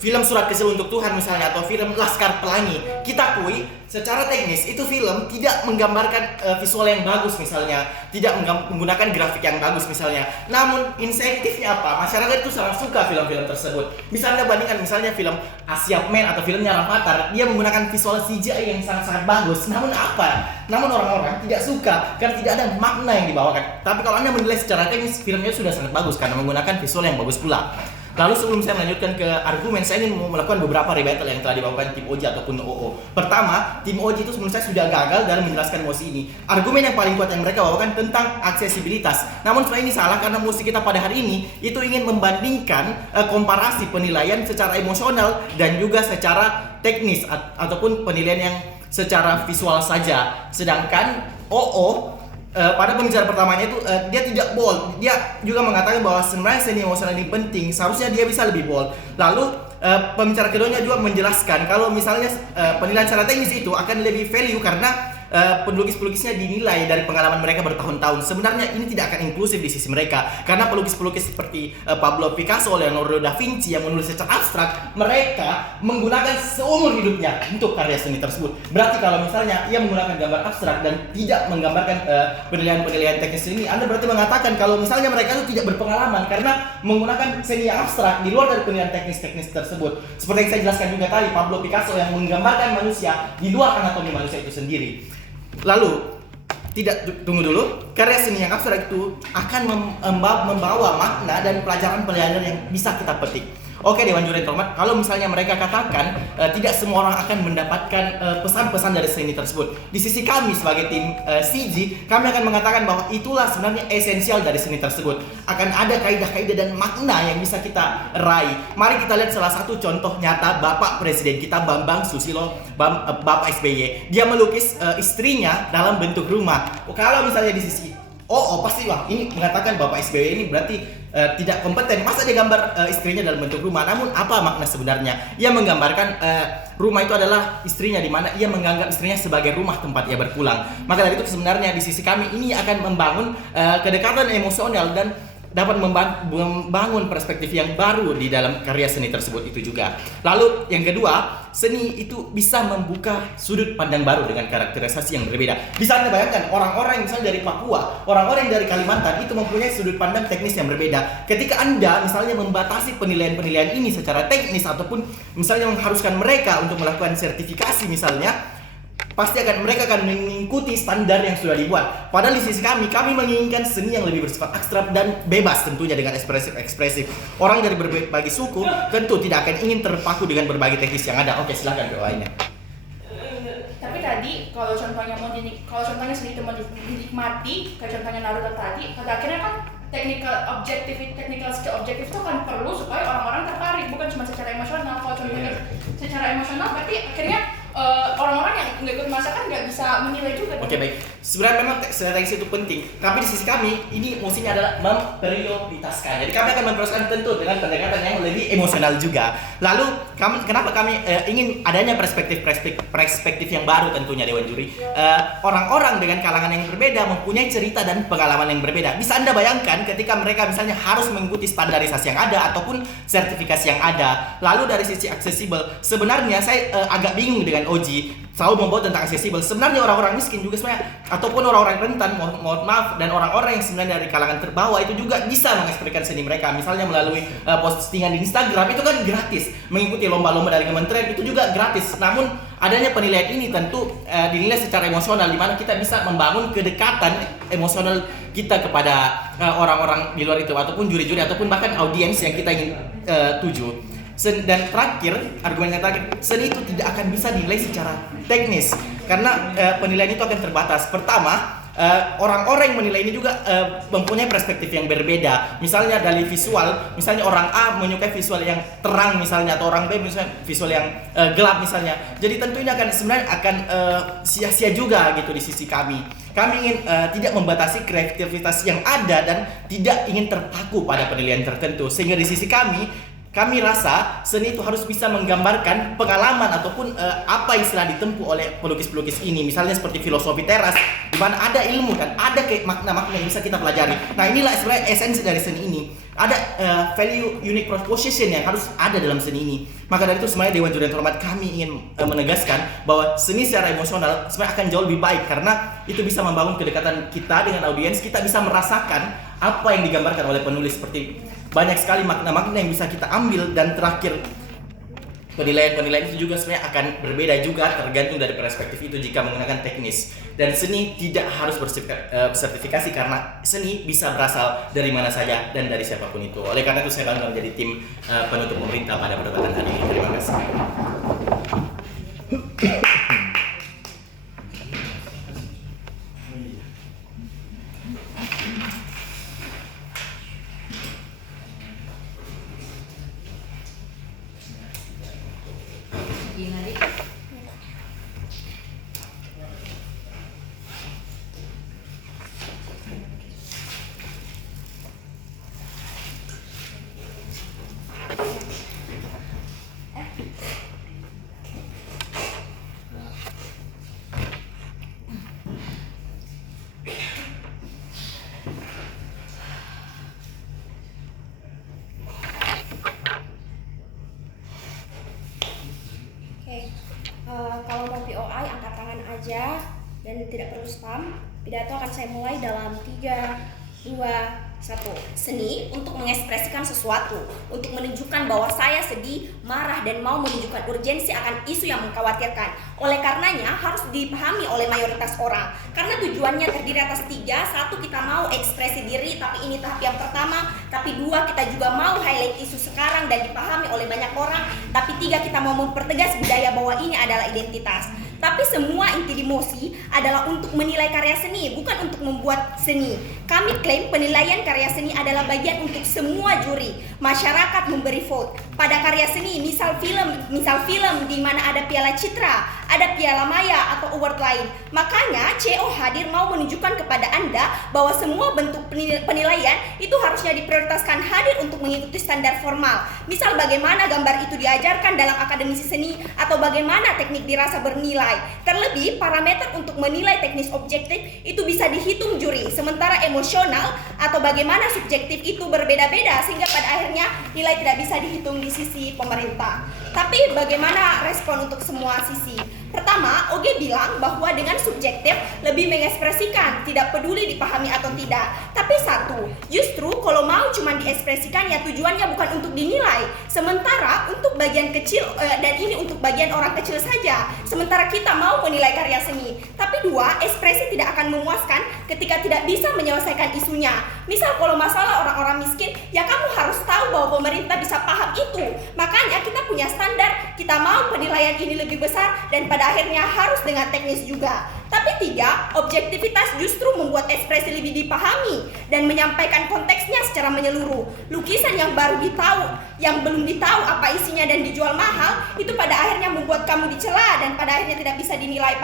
Surat Kecil untuk Tuhan misalnya, atau film Laskar Pelangi. Kita akui secara teknis itu film tidak menggambarkan visual yang bagus misalnya, tidak menggunakan grafik yang bagus misalnya. Namun insentifnya apa? Masyarakat itu sangat suka film-film tersebut. Bisa Anda bandingkan misalnya film Asia Man atau filmnya Rafathar, dia menggunakan visual CGI yang sangat-sangat bagus. Namun apa? Namun orang-orang tidak suka karena tidak ada makna yang dibawakan. Tapi kalau Anda menilai secara teknis, filmnya sudah sangat bagus karena menggunakan visual yang bagus pula. Lalu sebelum saya melanjutkan ke argumen, saya ingin melakukan beberapa rebuttal yang telah dibawakan tim Oji ataupun OO. Pertama, tim Oji itu menurut saya sudah gagal dalam menjelaskan emosi ini. Argumen yang paling kuat yang mereka bawakan tentang aksesibilitas. Namun sebenarnya ini salah karena musik kita pada hari ini itu ingin membandingkan komparasi penilaian secara emosional dan juga secara teknis ataupun penilaian yang secara visual saja. Sedangkan OO pada pembicaraan pertamanya itu dia tidak bold. Dia juga mengatakan bahwa sebenarnya seni emosional ini penting, seharusnya dia bisa lebih bold. Lalu pembicara keduanya juga menjelaskan kalau misalnya penilaian secara teknis itu akan lebih value karena pelukis-pelukisnya dinilai dari pengalaman mereka bertahun-tahun. Sebenarnya ini tidak akan inklusif di sisi mereka karena pelukis-pelukis seperti Pablo Picasso, Leonardo da Vinci yang menulis secara abstrak, mereka menggunakan seumur hidupnya untuk karya seni tersebut. Berarti kalau misalnya ia menggunakan gambar abstrak dan tidak menggambarkan penilaian-penilaian teknis ini, Anda berarti mengatakan kalau misalnya mereka itu tidak berpengalaman karena menggunakan seni yang abstrak di luar dari penilaian teknis-teknis tersebut. Seperti yang saya jelaskan juga tadi, Pablo Picasso yang menggambarkan manusia di luar anatomi manusia itu sendiri. Lalu, tunggu dulu, karya seni yang abstrak itu akan membawa makna dan pelajaran-pelajaran yang bisa kita petik. Oke Dewan Juri terhormat, kalau misalnya mereka katakan tidak semua orang akan mendapatkan pesan-pesan dari seni tersebut. Di sisi kami sebagai tim CG, kami akan mengatakan bahwa itulah sebenarnya esensial dari seni tersebut. Akan ada kaidah-kaidah dan makna yang bisa kita raih. Mari kita lihat salah satu contoh nyata Bapak Presiden kita Bambang Susilo, Bapak SBY. Dia melukis istrinya dalam bentuk rumah. Kalau misalnya di sisi pasti ini mengatakan Bapak SBY ini berarti tidak kompeten. Masa dia gambar istrinya dalam bentuk rumah? Namun apa makna sebenarnya? Ia menggambarkan rumah itu adalah istrinya, di mana ia menganggap istrinya sebagai rumah tempat ia berpulang. Maka dari itu sebenarnya di sisi kami ini akan membangun kedekatan emosional dan dapat membangun perspektif yang baru di dalam karya seni tersebut itu juga. Lalu yang kedua, seni itu bisa membuka sudut pandang baru dengan karakterisasi yang berbeda. Bisa Anda bayangkan orang-orang yang misalnya dari Papua, orang-orang yang dari Kalimantan itu mempunyai sudut pandang teknis yang berbeda. Ketika Anda misalnya membatasi penilaian-penilaian ini secara teknis ataupun misalnya mengharuskan mereka untuk melakukan sertifikasi misalnya, pasti mereka akan mengikuti standar yang sudah dibuat. Padahal di sisi kami menginginkan seni yang lebih bersifat abstrak dan bebas tentunya dengan ekspresif. Orang dari berbagai suku tentu tidak akan ingin terpaku dengan berbagai teknis yang ada. Oke, silakan doanya. Tapi tadi kalau contohnya seni itu mau dinikmati, kayak contohnya Naruto tadi, pada akhirnya kan technical skill objektif itu kan perlu supaya orang-orang tertarik, bukan cuma secara emosional. Kalau contohnya secara emosional berarti akhirnya orang-orang yang nggak ikut masakan nggak bisa menilai juga. Oke, baik. Sebenarnya memang teknis itu penting, tapi di sisi kami ini mestinya adalah memprioritaskan. Jadi kami akan memprioritaskan tentu dengan pendekatan yang lebih emosional juga. Lalu kenapa kami ingin adanya perspektif yang baru tentunya Dewan Juri. Orang-orang dengan kalangan yang berbeda mempunyai cerita dan pengalaman yang berbeda. Bisa Anda bayangkan ketika mereka misalnya harus mengikuti standarisasi yang ada ataupun sertifikasi yang ada. Lalu dari sisi aksesibel, sebenarnya saya agak bingung dengan Oji selalu membawa tentang aksesibel. Sebenarnya orang-orang miskin juga sebenarnya ataupun orang-orang rentan, mohon maaf, dan orang-orang yang sebenarnya dari kalangan terbawah itu juga bisa mengekspresikan seni mereka. Misalnya melalui postingan di Instagram itu kan gratis. Mengikuti lomba-lomba dari kementerian itu juga gratis. Namun adanya penilaian ini tentu dinilai secara emosional, di mana kita bisa membangun kedekatan emosional kita kepada orang-orang di luar itu ataupun juri-juri ataupun bahkan audiens yang kita ingin tuju. Dan terakhir, argumen yang terakhir, seni itu tidak akan bisa dinilai secara teknis karena penilaian itu akan terbatas. Pertama, orang-orang yang menilai ini juga mempunyai perspektif yang berbeda. Misalnya dari visual, misalnya orang A menyukai visual yang terang misalnya, atau orang B misalnya visual yang gelap misalnya. Jadi tentu ini sebenarnya akan sia-sia juga gitu di sisi kami. Kami ingin tidak membatasi kreativitas yang ada dan tidak ingin terpaku pada penilaian tertentu. Sehingga di sisi kami rasa seni itu harus bisa menggambarkan pengalaman ataupun apa yang sedang ditempuh oleh pelukis-pelukis ini. Misalnya seperti filosofi teras, di mana ada ilmu kan, ada makna-makna yang bisa kita pelajari. Nah inilah sebenarnya esensi dari seni ini. Ada value unique proposition yang harus ada dalam seni ini. Maka dari itu sebenarnya Dewan Juri yang terhormat, kami ingin menegaskan bahwa seni secara emosional sebenarnya akan jauh lebih baik karena itu bisa membangun kedekatan kita dengan audiens. Kita bisa merasakan apa yang digambarkan oleh penulis, seperti banyak sekali makna-makna yang bisa kita ambil. Dan terakhir, penilaian itu juga sebenarnya akan berbeda juga tergantung dari perspektif itu jika menggunakan teknis. Dan seni tidak harus bersertifikasi karena seni bisa berasal dari mana saja dan dari siapapun itu. Oleh karena itu saya bangga menjadi tim penutup pemerintah pada perdebatan hari ini. Terima kasih. Kalau mau POI angkat tangan aja dan tidak perlu spam. Pidato akan saya mulai dalam 3, 2, 1. Seni untuk mengekspresikan sesuatu, untuk menunjukkan bahwa saya sedih, marah, dan mau menunjukkan urgensi akan isu yang mengkhawatirkan. Oleh karenanya harus dipahami oleh mayoritas orang. Karena tujuannya terdiri atas 3. 1, kita mau ekspresi diri, tapi ini tahap yang pertama. Tapi 2, kita juga mau highlight isu sekarang dan dipahami oleh banyak orang. Tapi 3, kita mau mempertegas budaya bahwa ini adalah identitas. Tapi semua inti Dimosi adalah untuk menilai karya seni, bukan untuk membuat seni. Kami klaim penilaian karya seni adalah bagian untuk semua juri. Masyarakat memberi vote pada karya seni, misal film di mana ada Piala Citra, ada Piala Maya atau award lain. Makanya CO hadir mau menunjukkan kepada Anda bahwa semua bentuk penilaian itu harusnya diprioritaskan hadir untuk mengikuti standar formal. Misal bagaimana gambar itu diajarkan dalam akademisi seni atau bagaimana teknik dirasa bernilai. Terlebih parameter untuk menilai teknis objektif itu bisa dihitung juri, sementara emosional atau bagaimana subjektif itu berbeda-beda sehingga pada akhirnya nilai tidak bisa dihitung di sisi pemerintah. Tapi bagaimana respon untuk semua sisi? Pertama, Oge bilang bahwa dengan subjektif lebih mengekspresikan, tidak peduli dipahami atau tidak. Tapi 1, justru kalau mau cuma diekspresikan ya tujuannya bukan untuk dinilai. Sementara untuk bagian kecil dan ini untuk bagian orang kecil saja. Sementara kita mau menilai karya seni. Tapi 2, ekspresi tidak akan memuaskan ketika tidak bisa menyelesaikan isunya. Misal kalau masalah orang-orang miskin, ya kamu harus tahu bahwa pemerintah bisa paham itu. Makanya kita punya standar, kita mau penilaian ini lebih besar dan pada akhirnya harus dengan teknis juga. Tapi 3, objektivitas justru membuat ekspresi lebih dipahami dan menyampaikan konteksnya secara menyeluruh. Lukisan yang baru ditahu, yang belum ditahu apa isinya dan dijual mahal, itu pada akhirnya membuat kamu dicela dan pada akhirnya tidak bisa dinilai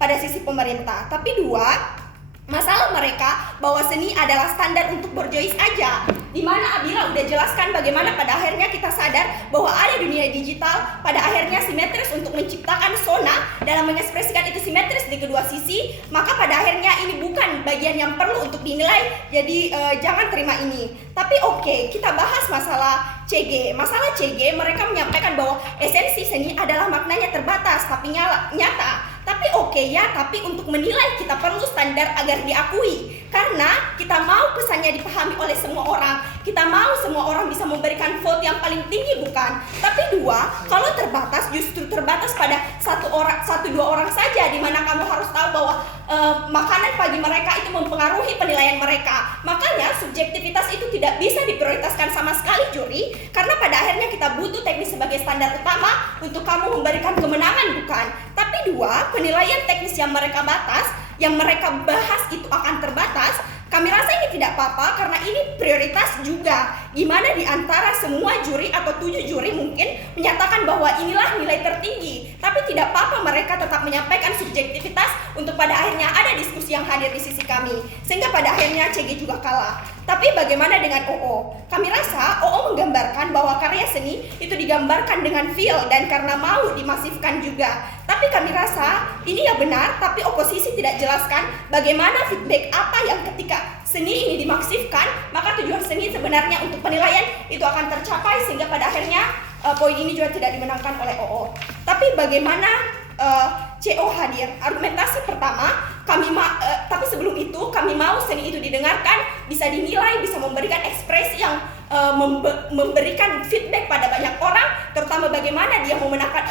pada sisi pemerintah. Tapi 2, Masalah mereka bahwa seni adalah standar untuk borjuis aja. Dimana Abila udah jelaskan bagaimana pada akhirnya kita sadar bahwa ada dunia digital, pada akhirnya simetris untuk menciptakan zona dalam mengekspresikan itu simetris di kedua sisi, maka pada akhirnya ini bukan bagian yang perlu untuk dinilai, jadi jangan terima ini. Tapi oke, kita bahas masalah CG. Masalah CG, mereka menyampaikan bahwa esensi seni adalah maknanya terbatas tapi nyata. Tapi oke ya, tapi untuk menilai kita perlu standar agar diakui. Karena kita mau pesannya dipahami oleh semua orang. Kita mau semua orang bisa memberikan vote yang paling tinggi, bukan? Tapi dua, kalau terbatas justru terbatas pada satu dua orang saja, di mana kamu harus tahu bahwa makanan pagi mereka itu mempengaruhi penilaian mereka. Makanya subjektivitas itu tidak bisa diprioritaskan sama sekali, juri. Karena pada akhirnya kita butuh teknis sebagai standar utama untuk kamu memberikan kemenangan, bukan? Tapi dua, penilaian teknis yang mereka bahas itu akan terbatas. Kami rasa ini tidak apa-apa karena ini prioritas juga. Gimana di antara semua juri atau 7 juri mungkin menyatakan bahwa inilah nilai tertinggi, tapi tidak apa-apa mereka tetap menyampaikan subjektivitas untuk pada akhirnya ada diskusi yang hadir di sisi kami, sehingga pada akhirnya CG juga kalah. Tapi bagaimana dengan OO? Kami rasa OO menggambarkan bahwa karya seni itu digambarkan dengan feel dan karena mau dimasifkan juga. Tapi kami rasa ini ya benar, tapi oposisi tidak jelaskan bagaimana feedback apa yang ketika seni ini dimaksifkan, maka tujuan seni sebenarnya untuk penilaian itu akan tercapai, sehingga pada akhirnya poin ini juga tidak dimenangkan oleh OO. Tapi bagaimana CO hadir? Argumentasi pertama, tapi sebelum itu kami mau seni itu didengarkan, bisa dinilai, bisa memberikan ekspresi yang memberikan feedback pada banyak orang, terutama bagaimana dia memenangkan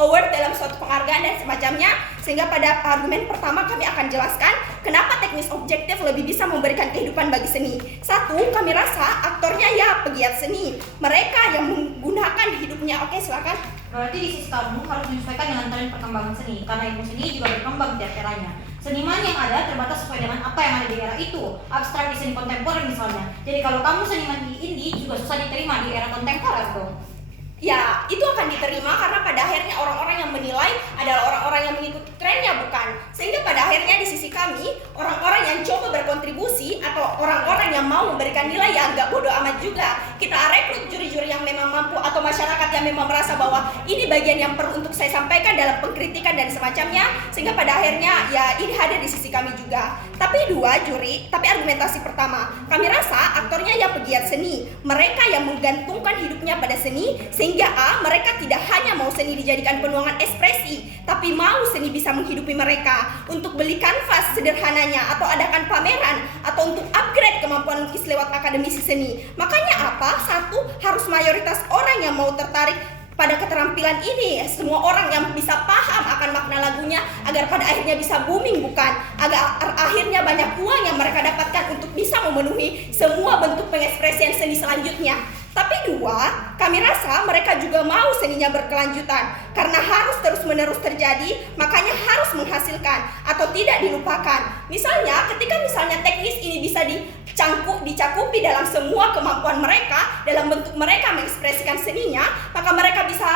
award dalam suatu penghargaan dan semacamnya. Sehingga pada argumen pertama kami akan jelaskan kenapa teknis objektif lebih bisa memberikan kehidupan bagi seni. Satu, kami rasa aktornya ya pegiat seni, mereka yang menggunakan hidupnya. Oke, silakan. Berarti di sisi kamu harus menyesuaikan dengan tren perkembangan seni, karena ilmu seni juga berkembang tiap eranya. Seniman yang ada terbatas sesuai dengan apa yang ada di era itu, abstrak di seni kontemporer misalnya. Jadi kalau kamu seniman di indie juga susah diterima di era kontemporer dong. Ya, itu akan diterima karena pada akhirnya orang-orang yang menilai adalah orang-orang yang mengikuti trennya, bukan? Sehingga pada akhirnya di sisi kami, orang-orang yang coba berkontribusi atau orang-orang yang mau memberikan nilai ya agak bodoh amat juga. Kita rekrut juri-juri yang memang mampu atau masyarakat yang memang merasa bahwa ini bagian yang perlu untuk saya sampaikan dalam pengkritikan dan semacamnya, sehingga pada akhirnya ya ini hadir di sisi kami juga. Tapi dua juri, tapi argumentasi pertama, kami rasa aktornya ya pegiat seni, mereka yang menggantungkan hidupnya pada seni, sehingga mereka tidak hanya mau seni dijadikan penuangan ekspresi, tapi mau seni bisa menghidupi mereka untuk beli kanvas sederhananya atau adakan pameran atau untuk upgrade kemampuan lukis lewat akademisi seni. Makanya apa? Satu, harus mayoritas orang yang mau tertarik pada keterampilan ini, semua orang yang bisa paham akan makna lagunya agar pada akhirnya bisa booming, bukan? Agar akhirnya banyak uang yang mereka dapatkan untuk bisa memenuhi semua bentuk pengekspresian seni selanjutnya. Tapi dua, kami rasa mereka juga mau seninya berkelanjutan karena harus terus-menerus terjadi, makanya harus menghasilkan atau tidak dilupakan. Misalnya, ketika teknis ini bisa dicakupi dalam semua kemampuan mereka, dalam bentuk mereka mengekspresikan seninya, maka mereka bisa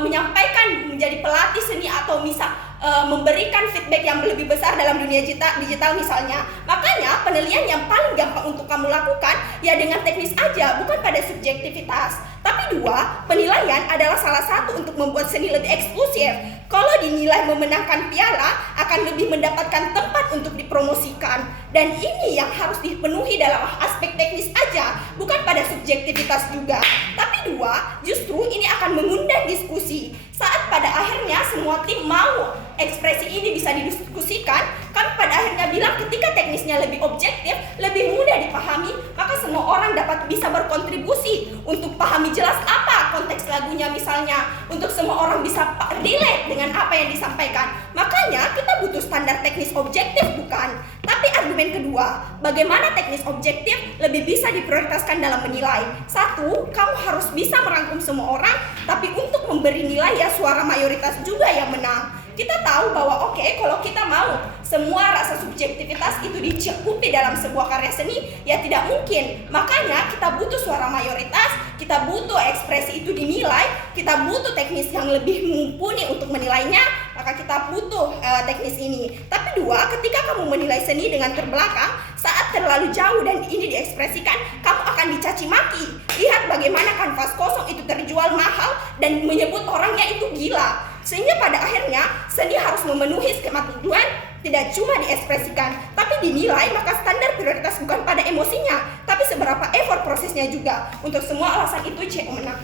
menyampaikan menjadi pelatih seni atau bisa memberikan feedback yang lebih besar dalam dunia digital misalnya. Makanya penilaian yang paling gampang untuk kamu lakukan ya dengan teknis aja, bukan pada subjektivitas. Tapi dua, penilaian adalah salah satu untuk membuat seni lebih eksklusif. Kalau dinilai memenangkan piala, akan lebih mendapatkan tempat untuk dipromosikan. Dan ini yang harus dipenuhi dalam aspek teknis aja, bukan pada subjektivitas juga. Tapi dua, justru ini akan mengundang diskusi. Saat pada akhirnya semua tim mau ekspresi ini bisa didiskusikan, kami pada akhirnya bilang ketika teknisnya lebih objektif, lebih mudah dipahami, maka semua orang dapat bisa berkontribusi untuk pahami jelas apa konteks lagunya misalnya, untuk semua orang bisa relate dengan apa yang disampaikan. Makanya kita butuh standar teknis objektif, bukan? Tapi argumen kedua, bagaimana teknis objektif lebih bisa diprioritaskan dalam menilai. Satu, kamu harus bisa merangkum semua orang, tapi untuk memberi nilai ya suara mayoritas juga yang menang. Kita tahu bahwa kalau kita mau semua rasa subjektivitas itu dicakupi dalam sebuah karya seni, ya tidak mungkin. Makanya kita butuh suara mayoritas, kita butuh ekspresi itu dinilai, kita butuh teknis yang lebih mumpuni untuk menilainya, maka kita butuh teknis ini. Tapi dua, ketika kamu menilai seni dengan terbelakang, saat terlalu jauh dan ini diekspresikan, kamu akan dicaci maki. Lihat bagaimana kanvas kosong itu terjual mahal dan menyebut orangnya itu gila. Sehingga pada akhirnya seni harus memenuhi skema tujuan, tidak cuma diekspresikan, tapi dinilai. Maka standar prioritas bukan pada emosinya, tapi seberapa effort prosesnya juga. Untuk semua alasan itu CO menang.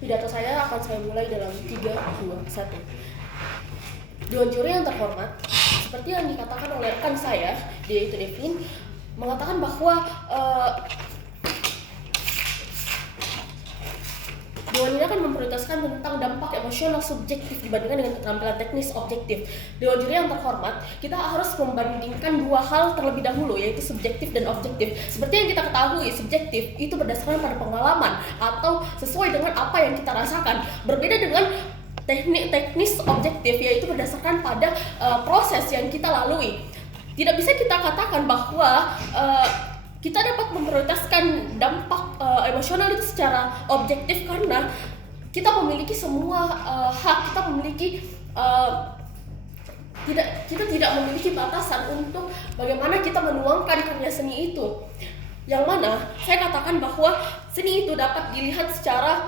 Pidato saya akan saya mulai dalam 3, 2, 1. Dewan juri yang terhormat, seperti yang dikatakan oleh rekan saya, yaitu Devin, mengatakan bahwa Dewan ini akan memprioritaskan tentang dampak emosional subjektif dibandingkan dengan keterampilan teknis objektif. Dewan juri yang terhormat, kita harus membandingkan dua hal terlebih dahulu, yaitu subjektif dan objektif. Seperti yang kita ketahui, subjektif itu berdasarkan pada pengalaman atau sesuai dengan apa yang kita rasakan. Berbeda dengan teknis objektif, yaitu berdasarkan pada proses yang kita lalui. Tidak bisa kita katakan bahwa kita dapat memprioritaskan dampak emosional itu secara objektif karena kita memiliki semua hak, kita memiliki kita tidak memiliki batasan untuk bagaimana kita menuangkan karya seni itu. Yang mana saya katakan bahwa seni itu dapat dilihat secara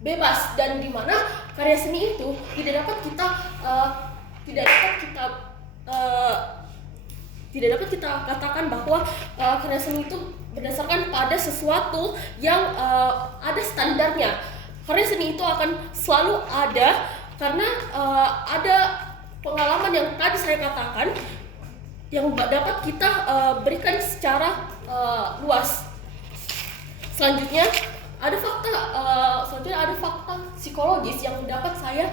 bebas, dan di mana karya seni itu tidak dapat kita katakan bahwa karya seni itu berdasarkan pada sesuatu yang ada standarnya. Karya seni itu akan selalu ada karena ada pengalaman yang tadi saya katakan yang dapat kita berikan secara luas. Selanjutnya ada fakta psikologis yang dapat saya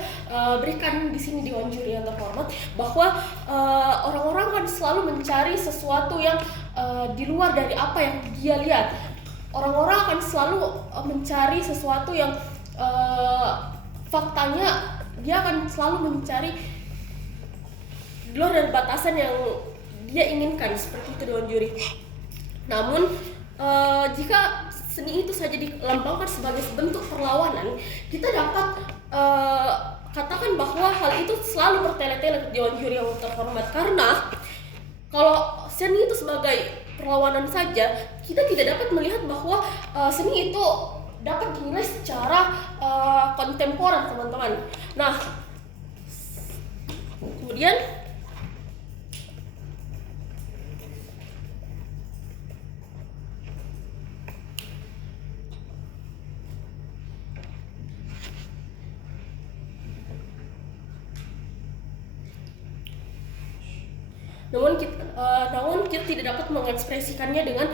berikan di sini di Dewan Juri yang terhormat, bahwa orang-orang akan selalu mencari sesuatu yang di luar dari apa yang dia lihat. Orang-orang akan selalu mencari sesuatu yang faktanya dia akan selalu mencari di luar dari batasan yang dia inginkan, seperti itu Dewan Juri. Namun jika seni itu saja dilambangkan sebagai bentuk perlawanan, kita dapat katakan bahwa hal itu selalu bertele-tele ke Dewan Juri yang terhormat. Karena kalau seni itu sebagai perlawanan saja, kita tidak dapat melihat bahwa seni itu dapat dinilai secara kontemporer, teman-teman. Nah, kemudian namun kita tidak dapat mengekspresikannya dengan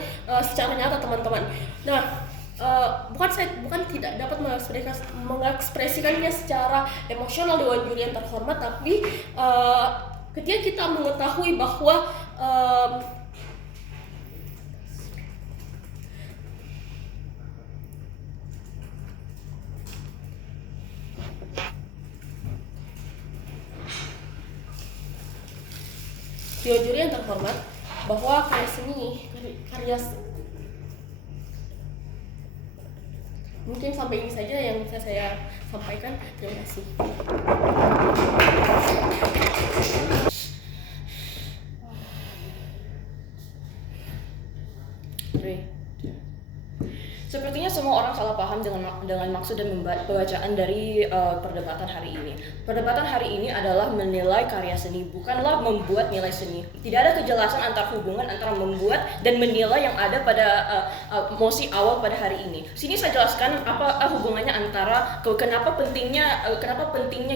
secara nyata, teman-teman. Nah, bukan tidak dapat mengekspresikannya secara emosional Dewan Juri yang terhormat, tapi ketika kita mengetahui bahwa Dewan Juri yang terhormat, bahwa karya mungkin sampai ini saja yang bisa saya sampaikan. Terima kasih. Seperti Sepertinya semua orang salah paham dengan maksud dan pembacaan dari perdebatan hari ini. Perdebatan hari ini adalah menilai karya seni, bukanlah membuat nilai seni. Tidak ada kejelasan antara hubungan antara membuat dan menilai yang ada pada mosi awal pada hari ini. Sini saya jelaskan apa hubungannya antara kenapa pentingnya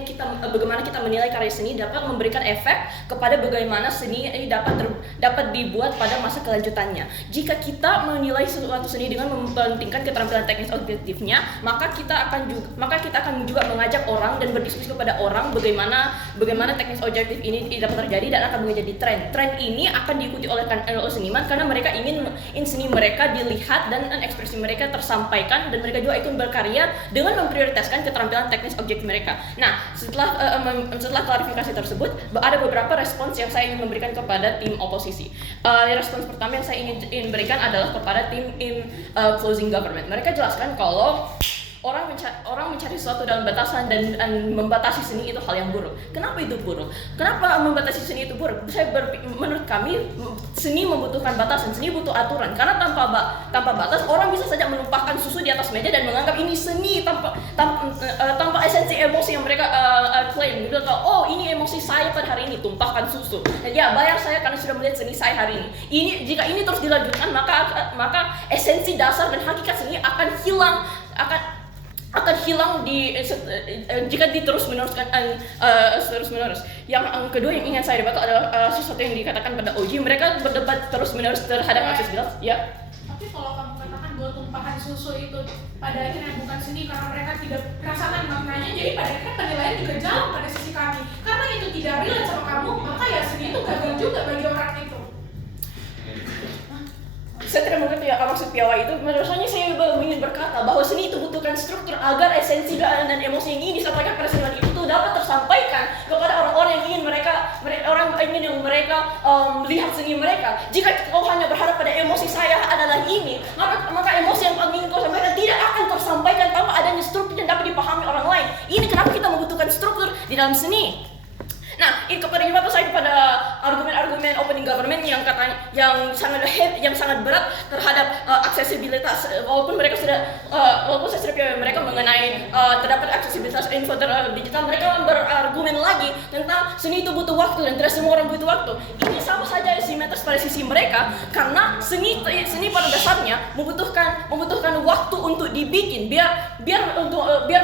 kita bagaimana kita menilai karya seni dapat memberikan efek kepada bagaimana seni ini dapat dibuat pada masa kelanjutannya. Jika kita menilai suatu seni dengan mementingkan keterampilan teknis objektifnya, maka kita akan juga mengajak orang dan berdiskusi kepada orang bagaimana teknis objektif ini dapat terjadi dan akan menjadi tren. Tren ini akan diikuti oleh seniman karena mereka ingin seni mereka dilihat dan ekspresi mereka tersampaikan, dan mereka juga ikut berkarya dengan memprioritaskan keterampilan teknis objektif mereka. Nah, setelah klarifikasi tersebut, ada beberapa respons yang saya ingin memberikan kepada tim oposisi. Respons pertama yang saya ingin berikan adalah kepada tim closing government. Mereka jelaskan kalau orang mencari sesuatu dalam batasan dan membatasi seni itu hal yang buruk. Kenapa itu buruk? Kenapa membatasi seni itu buruk? Menurut kami seni membutuhkan batasan, seni butuh aturan. Karena tanpa batas orang bisa saja menumpahkan susu di atas meja dan menganggap ini seni tanpa esensi emosi yang mereka klaim. Gitu, oh ini emosi saya pada hari ini, tumpahkan susu. Dan ya bayar saya karena sudah melihat seni saya hari ini. Jika ini terus dilanjutkan maka esensi dasar dan hakikat seni akan hilang jika terus menerus. Yang kedua yang ingin saya debat adalah sesuatu yang dikatakan pada Oji. Mereka berdebat terus menerus terhadap aksesibilitas. Ya. Tapi kalau kamu katakan bahwa tumpahan susu itu pada akhirnya bukan seni karena mereka tidak merasakan maknanya, jadi pada akhirnya penilaian juga jauh pada sisi kami. Karena itu tidak relate sama kamu, maka ya seni itu gagal juga bagi orang itu. Saya tidak mengerti ya maksud piawai itu. Rasanya saya ingin berkata bahwa seni itu butuhkan struktur agar esensi dan emosi yang ingin disampaikan pada seniman itu dapat tersampaikan kepada orang-orang yang ingin mereka melihat seni mereka. Jika kau hanya berharap pada emosi saya adalah ini, maka emosi yang ingin kau sampaikan tidak akan tersampaikan tanpa adanya struktur yang dapat dipahami orang lain. Ini kenapa kita membutuhkan struktur di dalam seni. Nah, ini kepada saya pada argumen opening government yang sangat berat terhadap aksesibilitas, walaupun saya sudah pilih mereka mengenai terdapat aksesibilitas info digital, mereka berargumen lagi tentang seni itu butuh waktu dan tidak semua orang butuh waktu. Ini sama saja simetris pada sisi mereka, karena seni pada dasarnya membutuhkan waktu untuk dibikin biar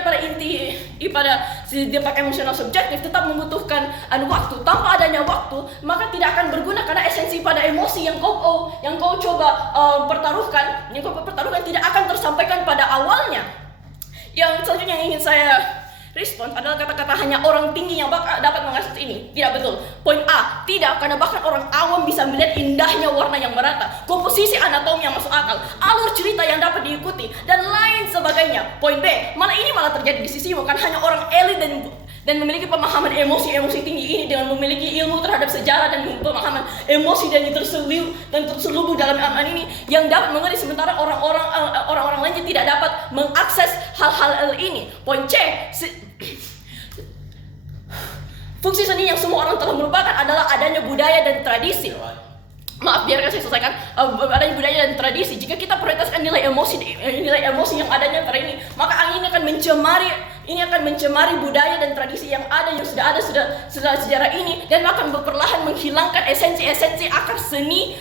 pada inti pada dampak emosional subjektif tetap membutuhkan waktu. Tanpa adanya waktu, maka tidak akan berguna karena esensi pada emosi yang kau coba pertaruhkan tidak akan tersampaikan pada awalnya. Yang selanjutnya yang ingin saya respon adalah kata-kata hanya orang tinggi yang dapat mengakses ini. Tidak betul. Poin A, tidak, karena bahkan orang awam bisa melihat indahnya warna yang merata, komposisi anatomi yang masuk akal, alur cerita yang dapat diikuti, dan lain sebagainya. Poin B, ini malah terjadi di sisi bukan hanya orang elit dan memiliki pemahaman emosi tinggi ini dengan memiliki ilmu terhadap sejarah dan pemahaman emosi dan terselubung dalam aman ini yang dapat mengerti, sementara orang-orang lainnya tidak dapat mengakses hal-hal ini. Poin C, fungsi seni yang semua orang telah melupakan adalah adanya budaya dan tradisi. Maaf, biarkan saya selesaikan. Adanya budaya dan tradisi. Jika kita prioritaskan nilai emosi yang adanya hari ini, maka ini akan mencemari budaya dan tradisi yang ada, yang sudah ada sejarah ini, dan akan perlahan menghilangkan esensi akar seni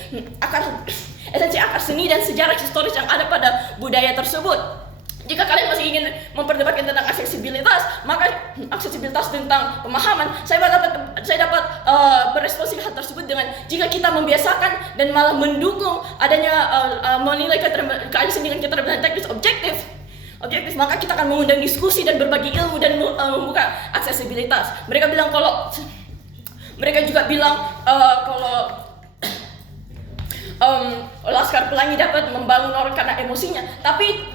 dan sejarah historis yang ada pada budaya tersebut. Jika kalian masih ingin memperdebatkan tentang aksesibilitas, maka aksesibilitas tentang pemahaman, saya dapat beresponsif hal tersebut dengan jika kita membiasakan dan malah mendukung adanya menilai keadaan seni dengan keterbatasan teknis objektif, maka kita akan mengundang diskusi dan berbagi ilmu dan membuka aksesibilitas. Mereka juga bilang kalau Laskar Pelangi dapat membangun orang karena emosinya, tapi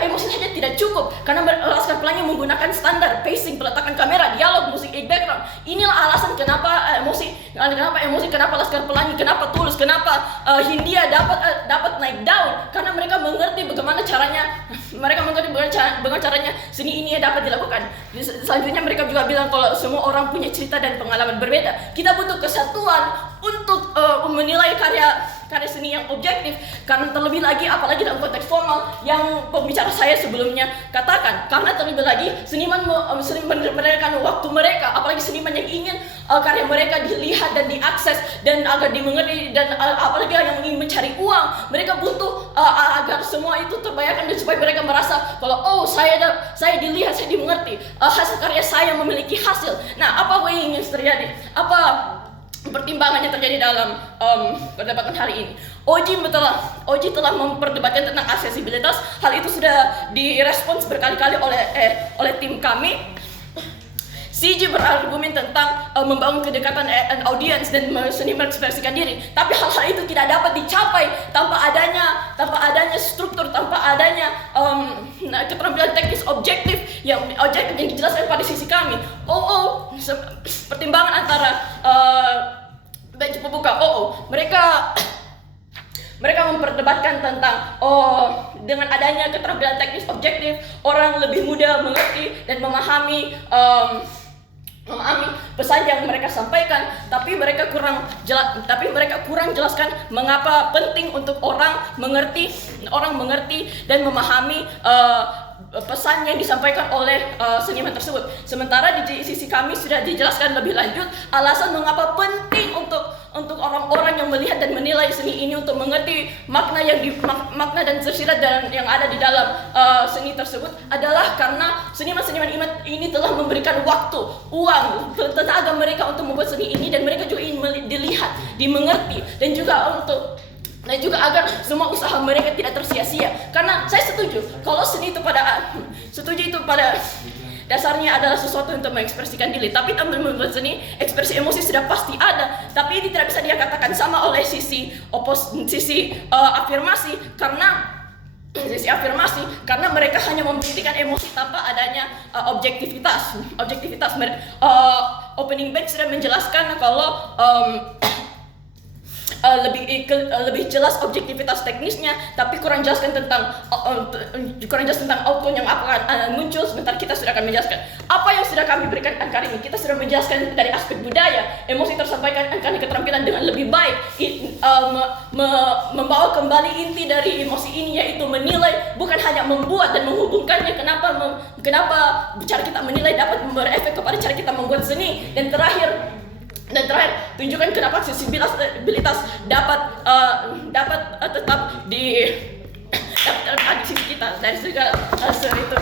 emosinya saja tidak cukup karena Laskar Pelangi menggunakan standar pacing, peletakan kamera, dialog, musik, background. Inilah alasan kenapa Laskar Pelangi, kenapa Tulus, kenapa Hindia dapat naik daun, karena mereka mengerti bagaimana caranya seni ini dapat dilakukan. Selanjutnya mereka juga bilang kalau semua orang punya cerita dan pengalaman berbeda. Kita butuh kesatuan untuk menilai karya karya seni yang objektif. Karena terlebih lagi, apalagi dalam konteks formal yang pembicara saya sebelumnya katakan, karena terlebih lagi seniman menyediakan waktu mereka, apalagi seniman yang ingin karya mereka dilihat dan diakses dan agar dimengerti, dan apalagi yang ingin mencari uang, mereka butuh agar semua itu terbayarkan dan supaya mereka merasa kalau saya dilihat, saya dimengerti, hasil karya saya memiliki hasil. Nah, apa yang ingin terjadi? Apa pertimbangan yang terjadi dalam perdebatan hari ini? Oji telah memperdebatkan tentang aksesibilitas. Hal itu sudah direspons berkali-kali oleh tim kami. CJ berargumen tentang membangun kedekatan audiens dan seni mengekspresikan diri, tapi hal-hal itu tidak dapat dicapai tanpa adanya struktur, tanpa adanya keterampilan teknis objektif yang dijelaskan pada sisi kami. Pertimbangan antara bench pembuka mereka memperdebatkan tentang dengan adanya keterampilan teknis objektif, orang lebih mudah mengerti dan memahami pesan yang mereka sampaikan, tapi mereka kurang jelaskan mengapa penting untuk orang mengerti dan memahami pesan yang disampaikan oleh seniman tersebut. Sementara di sisi kami sudah dijelaskan lebih lanjut alasan mengapa penting untuk orang-orang yang melihat dan menilai seni ini untuk mengerti makna dan tersirat yang ada di dalam seni tersebut adalah karena seniman-seniman ini telah memberikan waktu, uang, tenaga mereka untuk membuat seni ini, dan mereka juga ingin dilihat, dimengerti, dan juga agar semua usaha mereka tidak tersia-sia. Karena saya setuju kalau seni itu pada dasarnya adalah sesuatu untuk mengekspresikan diri, tapi dalam membuat seni, ekspresi emosi sudah pasti ada. Tapi ini tidak bisa dikatakan sama oleh sisi afirmasi, karena mereka hanya membuktikan emosi tanpa adanya objektivitas. Opening bench sudah menjelaskan kalau lebih jelas objektivitas teknisnya, tapi kurang jelaskan tentang outcome yang akan muncul. Sebentar kita sudah akan menjelaskan apa yang sudah kami berikan kali ini. Kita sudah menjelaskan dari aspek budaya, emosi tersampaikan karena keterampilan dengan lebih baik, membawa kembali inti dari emosi ini, yaitu menilai, bukan hanya membuat dan menghubungkannya. Kenapa cara kita menilai dapat berefek kepada cara kita membuat seni. Dan terakhir, tunjukkan kenapa aksesibilitas dapat tetap di sisi kita dari segala hasil itu.